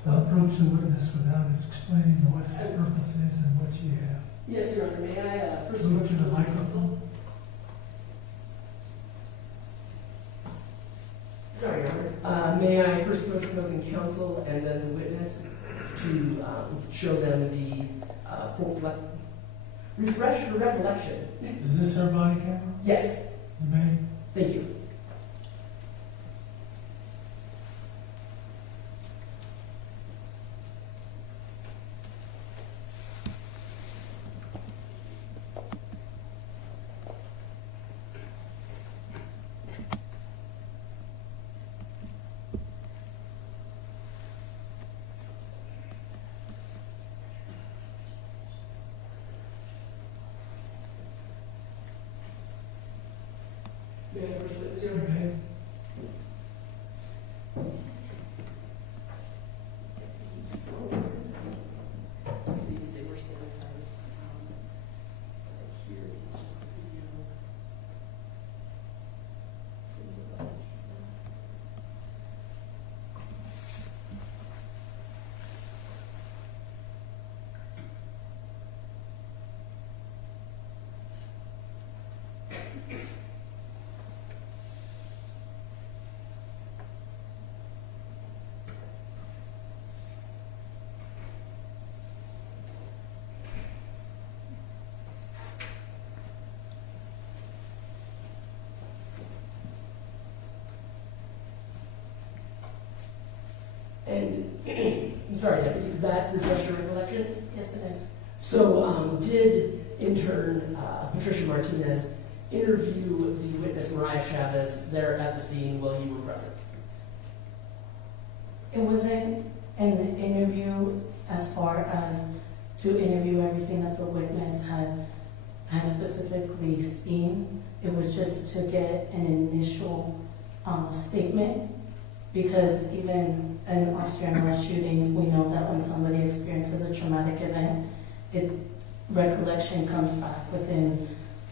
To approach the witness without explaining what the purpose is and what you have. Yes, Your Honor, may I first Move approach to the opposing counsel? microphone. Sorry, Your Honor. May I first approach opposing counsel and then the witness to show them the refresh the recollection? Is this her body camera? Yes, You may. thank you. May I first witness, Your You Honor? may. These, they were sanitized. Here is just a video. And, I'm sorry, Deputy, did that refresh your recollection? Yes, it did. So, did intern Patricia Martinez interview the witness Mariah Chavez there at the scene while you were present? It wasn't an interview as far as to interview everything that the witness had specifically seen. It was just to get an initial statement, because even in off-camera shootings, we know that when somebody experiences a traumatic event, recollection comes back within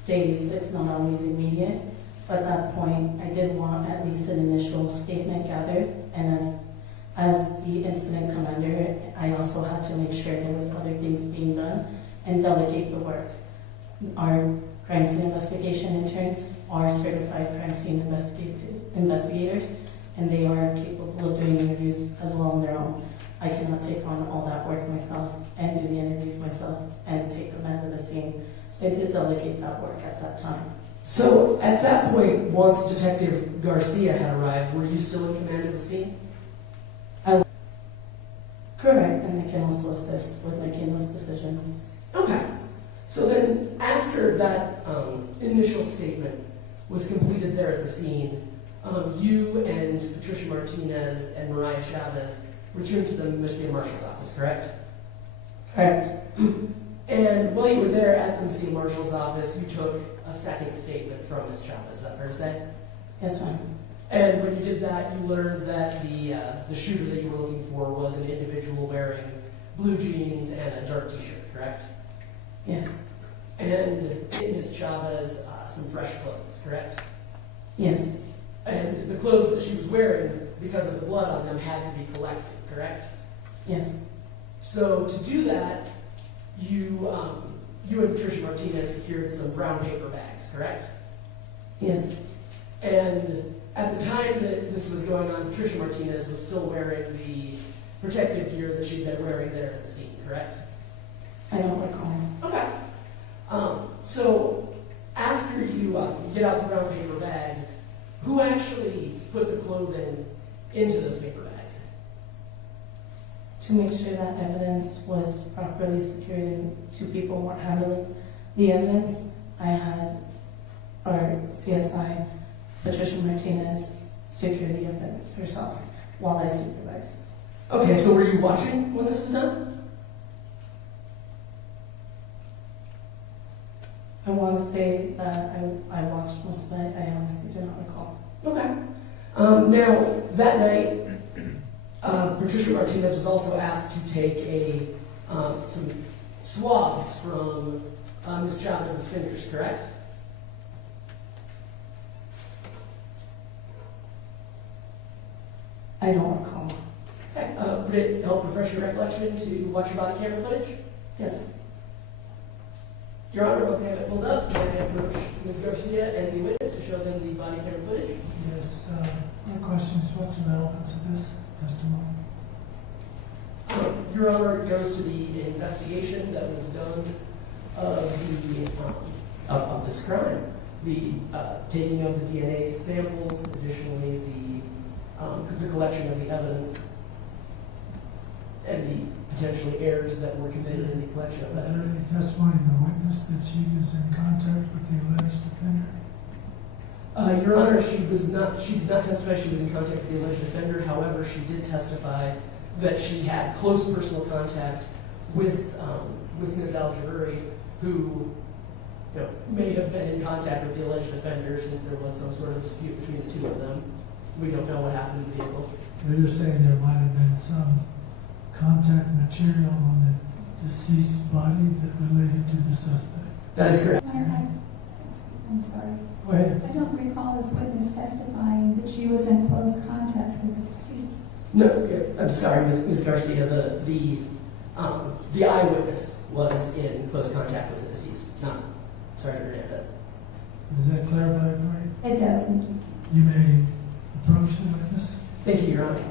days. It's not always immediate. So at that point, I did want at least an initial statement gathered, and as the incident commander, I also had to make sure there was other things being done and delegate the work. Our crime scene investigation interns are certified crime scene investigators, and they are capable of doing interviews as well on their own. I cannot take on all that work myself and do the interviews myself and take command of the scene. So I did delegate that work at that time. So, at that point, once Detective Garcia had arrived, were you still in command of the scene? Correct, and I can also assist with making those decisions. Okay. So then, after that initial statement was completed there at the scene, you and Patricia Martinez and Mariah Chavez returned to the Mesilla Marshal's office, correct? Correct. And while you were there at the Mesilla Marshal's office, you took a second statement from Ms. Chavez, is that fair to say? Yes, ma'am. And when you did that, you learned that the shooter that you were looking for was an individual wearing blue jeans and a dark t-shirt, correct? Yes. And Ms. Chavez some fresh clothes, correct? Yes. And the clothes that she was wearing, because of the blood on them, had to be collected, correct? Yes. So to do that, you and Patricia Martinez secured some brown paper bags, correct? Yes. And at the time that this was going on, Patricia Martinez was still wearing the protective gear that she'd been wearing there at the scene, correct? I don't recall. Okay. So after you get out the brown paper bags, who actually put the clothing into those paper bags? To make sure that evidence was properly secured and two people weren't handling the evidence, I had our CSI, Patricia Martinez, secure the evidence herself while I supervised. Okay, so were you watching when this was done? I want to say that I watched most of it. I honestly do not recall. Okay. Now, that night, Patricia Martinez was also asked to take some swabs from Ms. Chavez's fingers, correct? I don't recall. Okay, would it help refresh your recollection to watch your body camera footage? Yes. Your Honor, once I have it pulled up, may I approach Ms. Garcia and the witness to show them the body camera footage? Yes, my question is, what's the relevance of this testimony? Your Honor, it goes to the investigation that was done of this crime, the taking of the DNA samples, additionally the collection of the evidence, and the potentially errors that were committed in the collection of Was there evidence. any testimony of the witness that she was in contact with the alleged offender? Your Honor, she did not testify she was in contact with the alleged offender. However, she did testify that she had close personal contact with Ms. Al-Jaburi, who may have been in contact with the alleged offender since there was some sort of dispute between the two of them. We don't know what happened to the vehicle. So you're saying there might have been some contact material on the deceased body that related to the suspect? That is correct. I'm sorry. Go ahead. I don't recall this witness testifying that she was in close contact with the deceased. No, I'm sorry, Ms. Garcia. The eyewitness was in close contact with the deceased, not Sergeant Hernandez. Does that clarify it for you? It does, thank you. You may approach the witness. Thank you, Your Honor.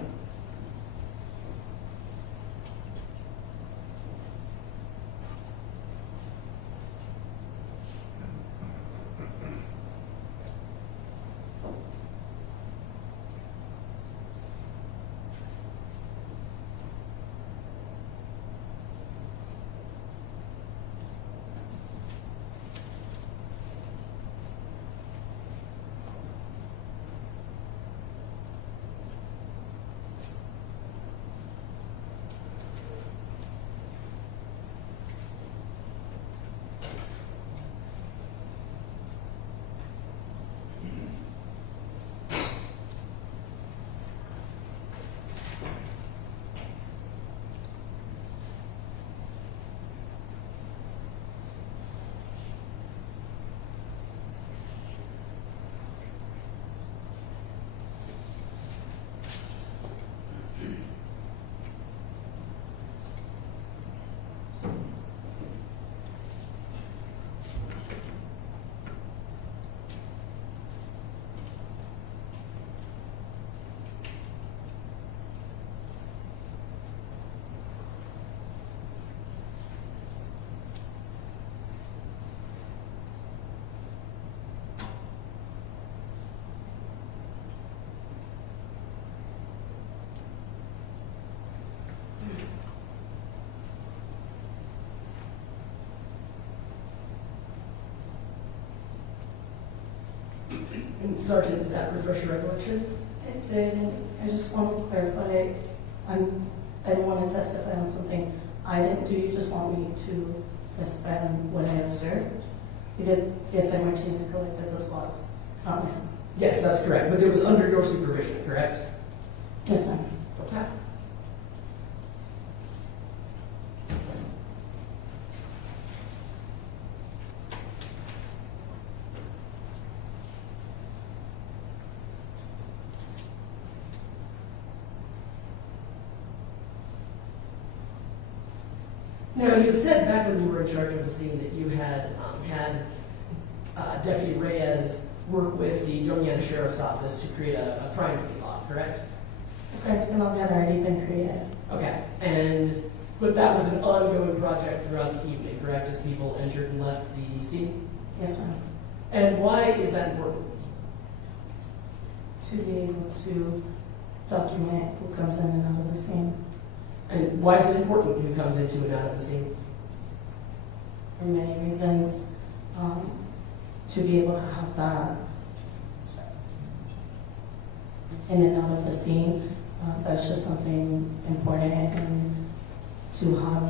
And Sergeant, did that refresh your recollection? It did, and I just want to clarify, I don't want to testify on something I didn't do. You just want me to testify on what I observed? Because CSI Martinez collected the swabs, not myself. Yes, that's correct. But it was under your supervision, correct? Yes, ma'am. Okay. Now, you said back when you were in charge of the scene that you had Deputy Reyes work with the Domiana Sheriff's Office to create a crime scene log, correct? The crime scene log had already been created. Okay, but that was an ongoing project throughout the evening, correct, as people entered and left the scene? Yes, ma'am. And why is that important? To be able to document who comes in and out of the scene. And why is it important who comes into and out of the scene? For many reasons, to be able to have that in and out of the scene, that's just something important and to have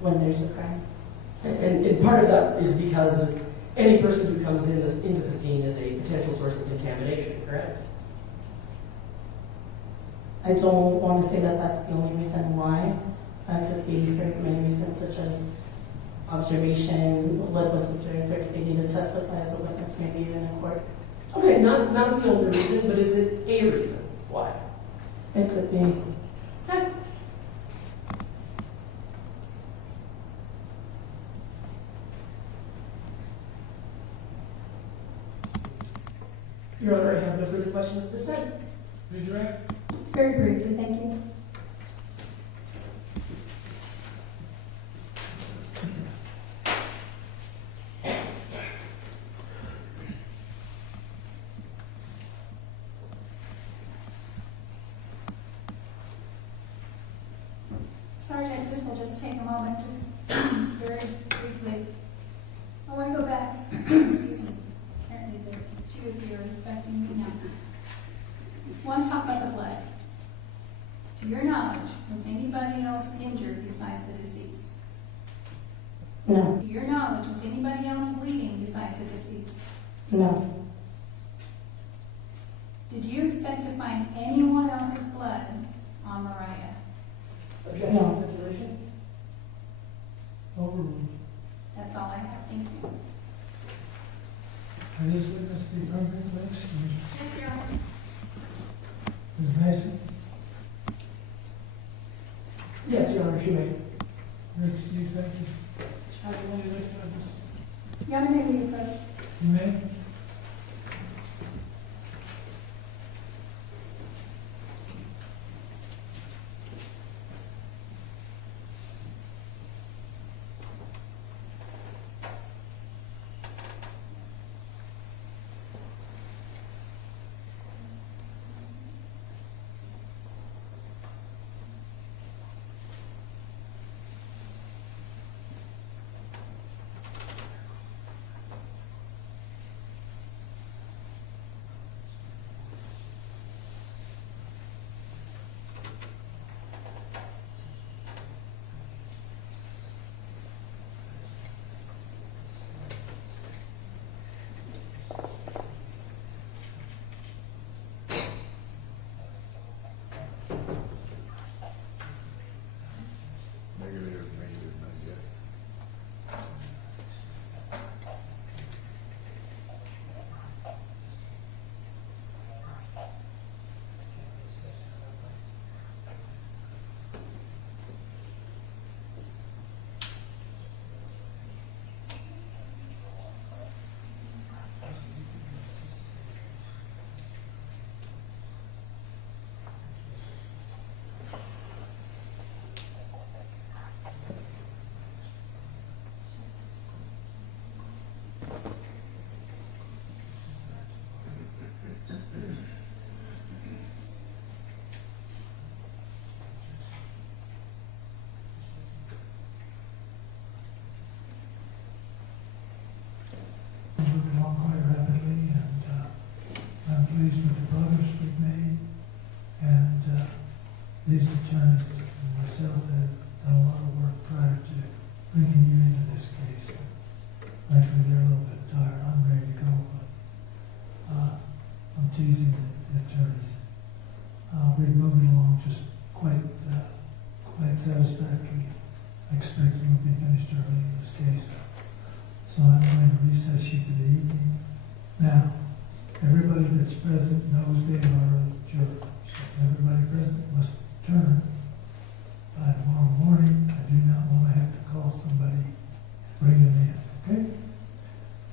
when there's a crime. And part of that is because any person who comes into the scene is a potential source of contamination, correct? I don't want to say that that's the only reason why. That could be for many reasons, such as observation, what was observed, if they need to testify as a witness, maybe even in court. Okay, not the only reason, but is it a reason why? It could be. Your Honor, I have no further questions at this time. Redirect. Very briefly, thank you. Sergeant, this will just take a moment, just very briefly. I want to go back, excuse me, apparently the two of you are affecting me now. I want to talk about the blood. To your knowledge, was anybody else injured besides the deceased? No, To your knowledge, was anybody else bleeding besides the deceased? no, Did you expect to find anyone else's blood on Mariah? Objection to stipulation? Overruled. That's all I have, thank you. And this witness be permanently excused. Yes, Your Honor. Ms. Mason, Yes, Your Honor, she may. you're excused, thank you. Charlie, will you look at this? Your Honor, may we approach? You may. Moving along quite rapidly, and I'm pleased with the progress we've made. And these attorneys and myself have done a lot of work prior to bringing you into this case. Frankly, they're a little bit tired. I'm ready to go, but I'm teasing the attorneys. We're moving along just quite satisfactory. I expect we'll be finished early in this case. So I'm going to recess you for the evening. Now, everybody that's present knows they are a juror. So everybody present must return by tomorrow morning. I do not want to have to call somebody, bring them in, okay?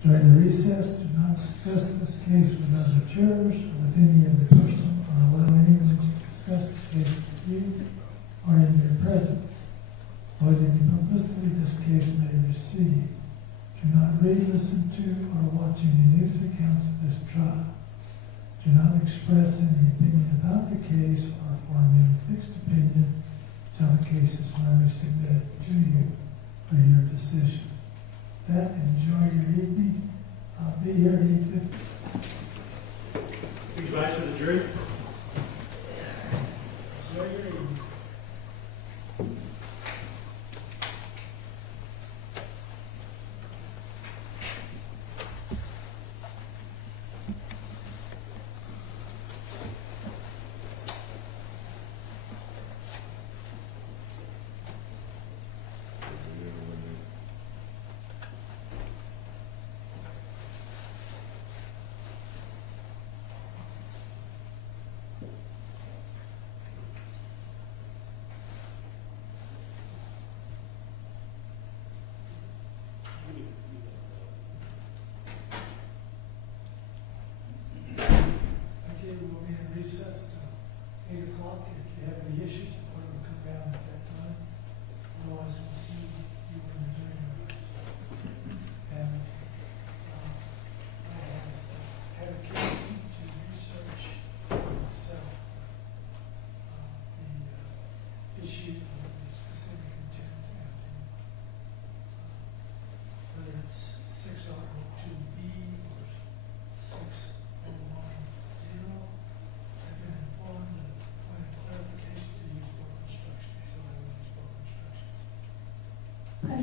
During the recess, do not discuss this case with other jurors or with any other person, or allow anyone to discuss the case with you or in your presence. Avoid any publicity this case may receive. Do not read, listen to, or watch any news accounts of this trial. Do not express any opinion about the case or form any fixed opinion until the case is finally submitted to you for your decision. That, enjoy your evening. I'll be here at 8:50. Please rise for the jury. Enjoy your evening.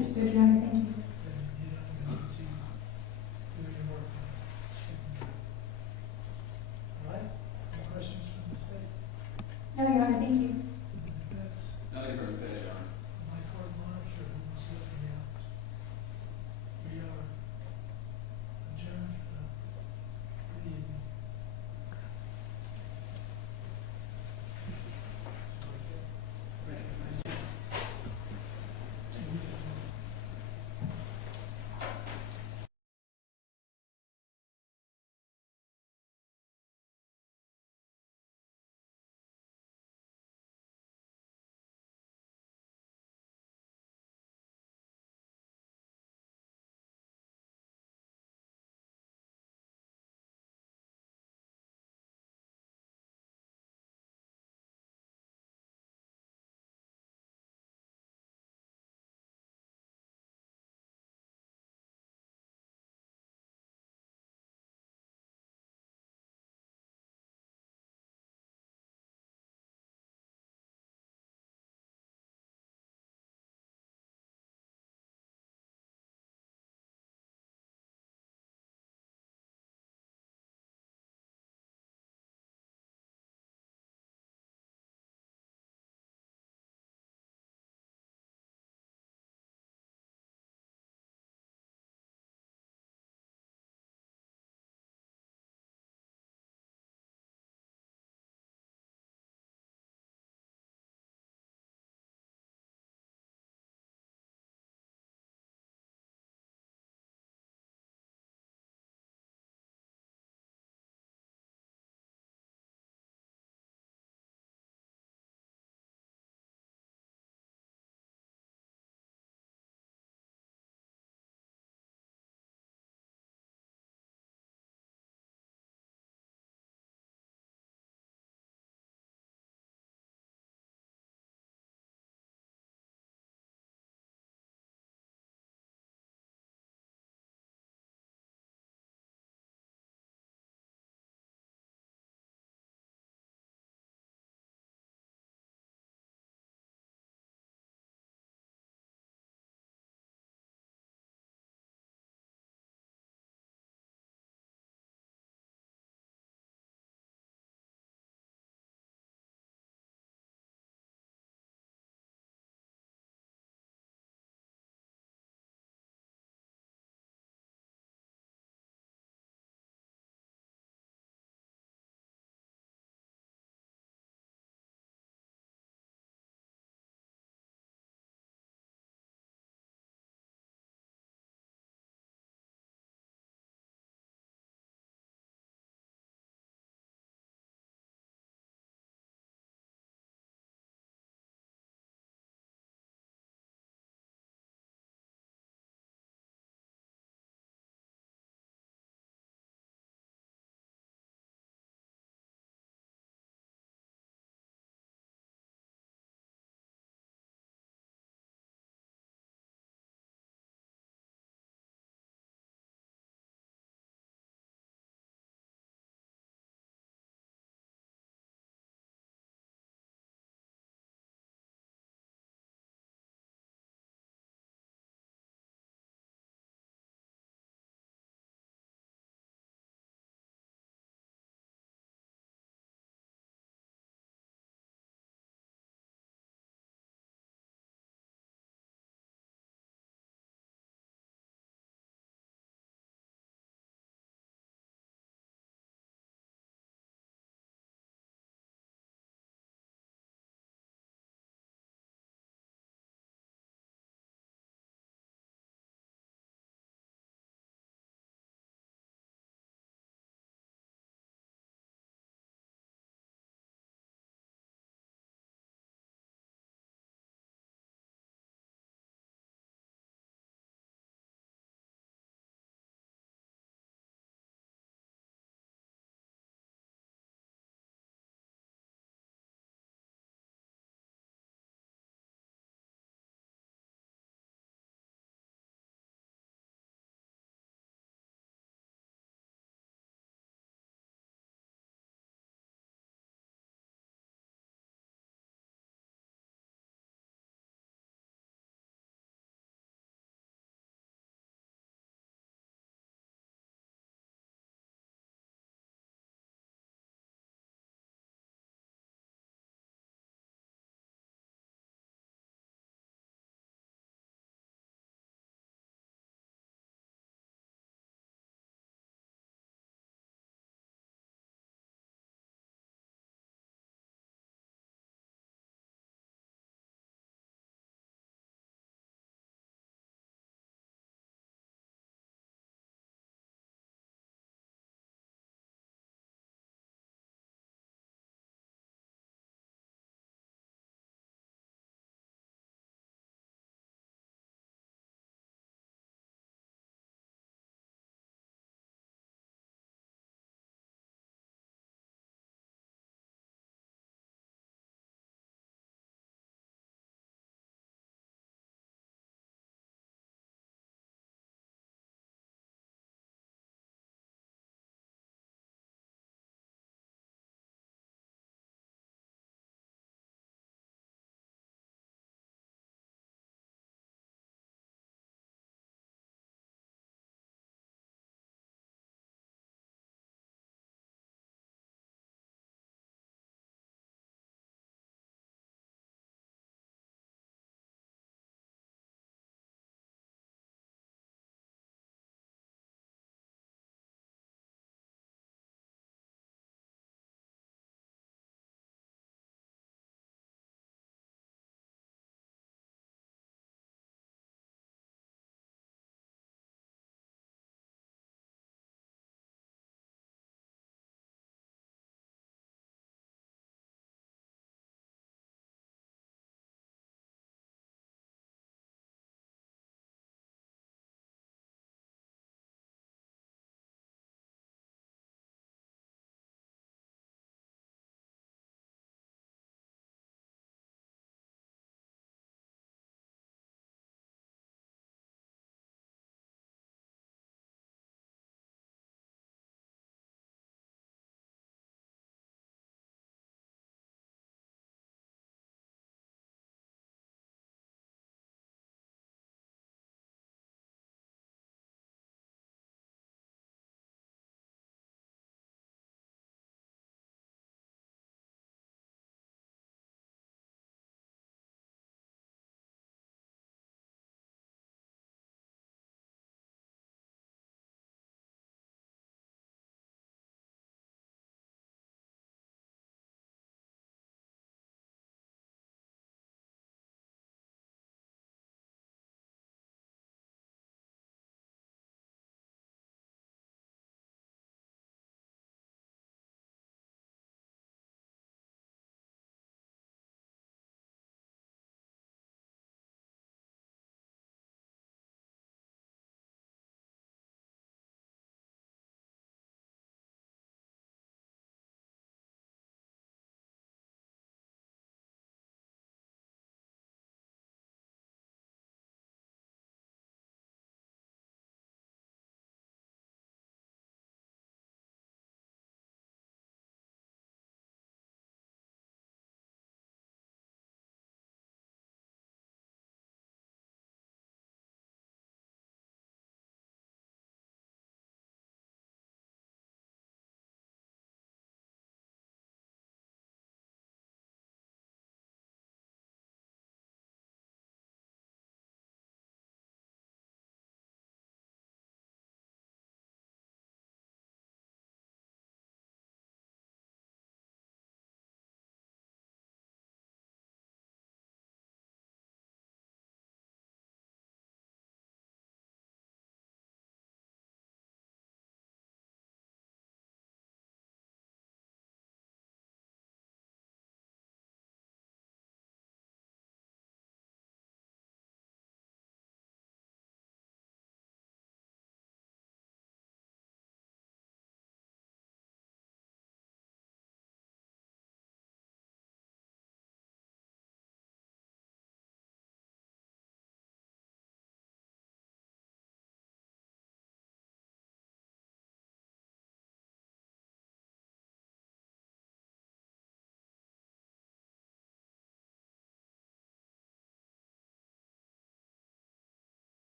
Understood, Your Honor, thank you.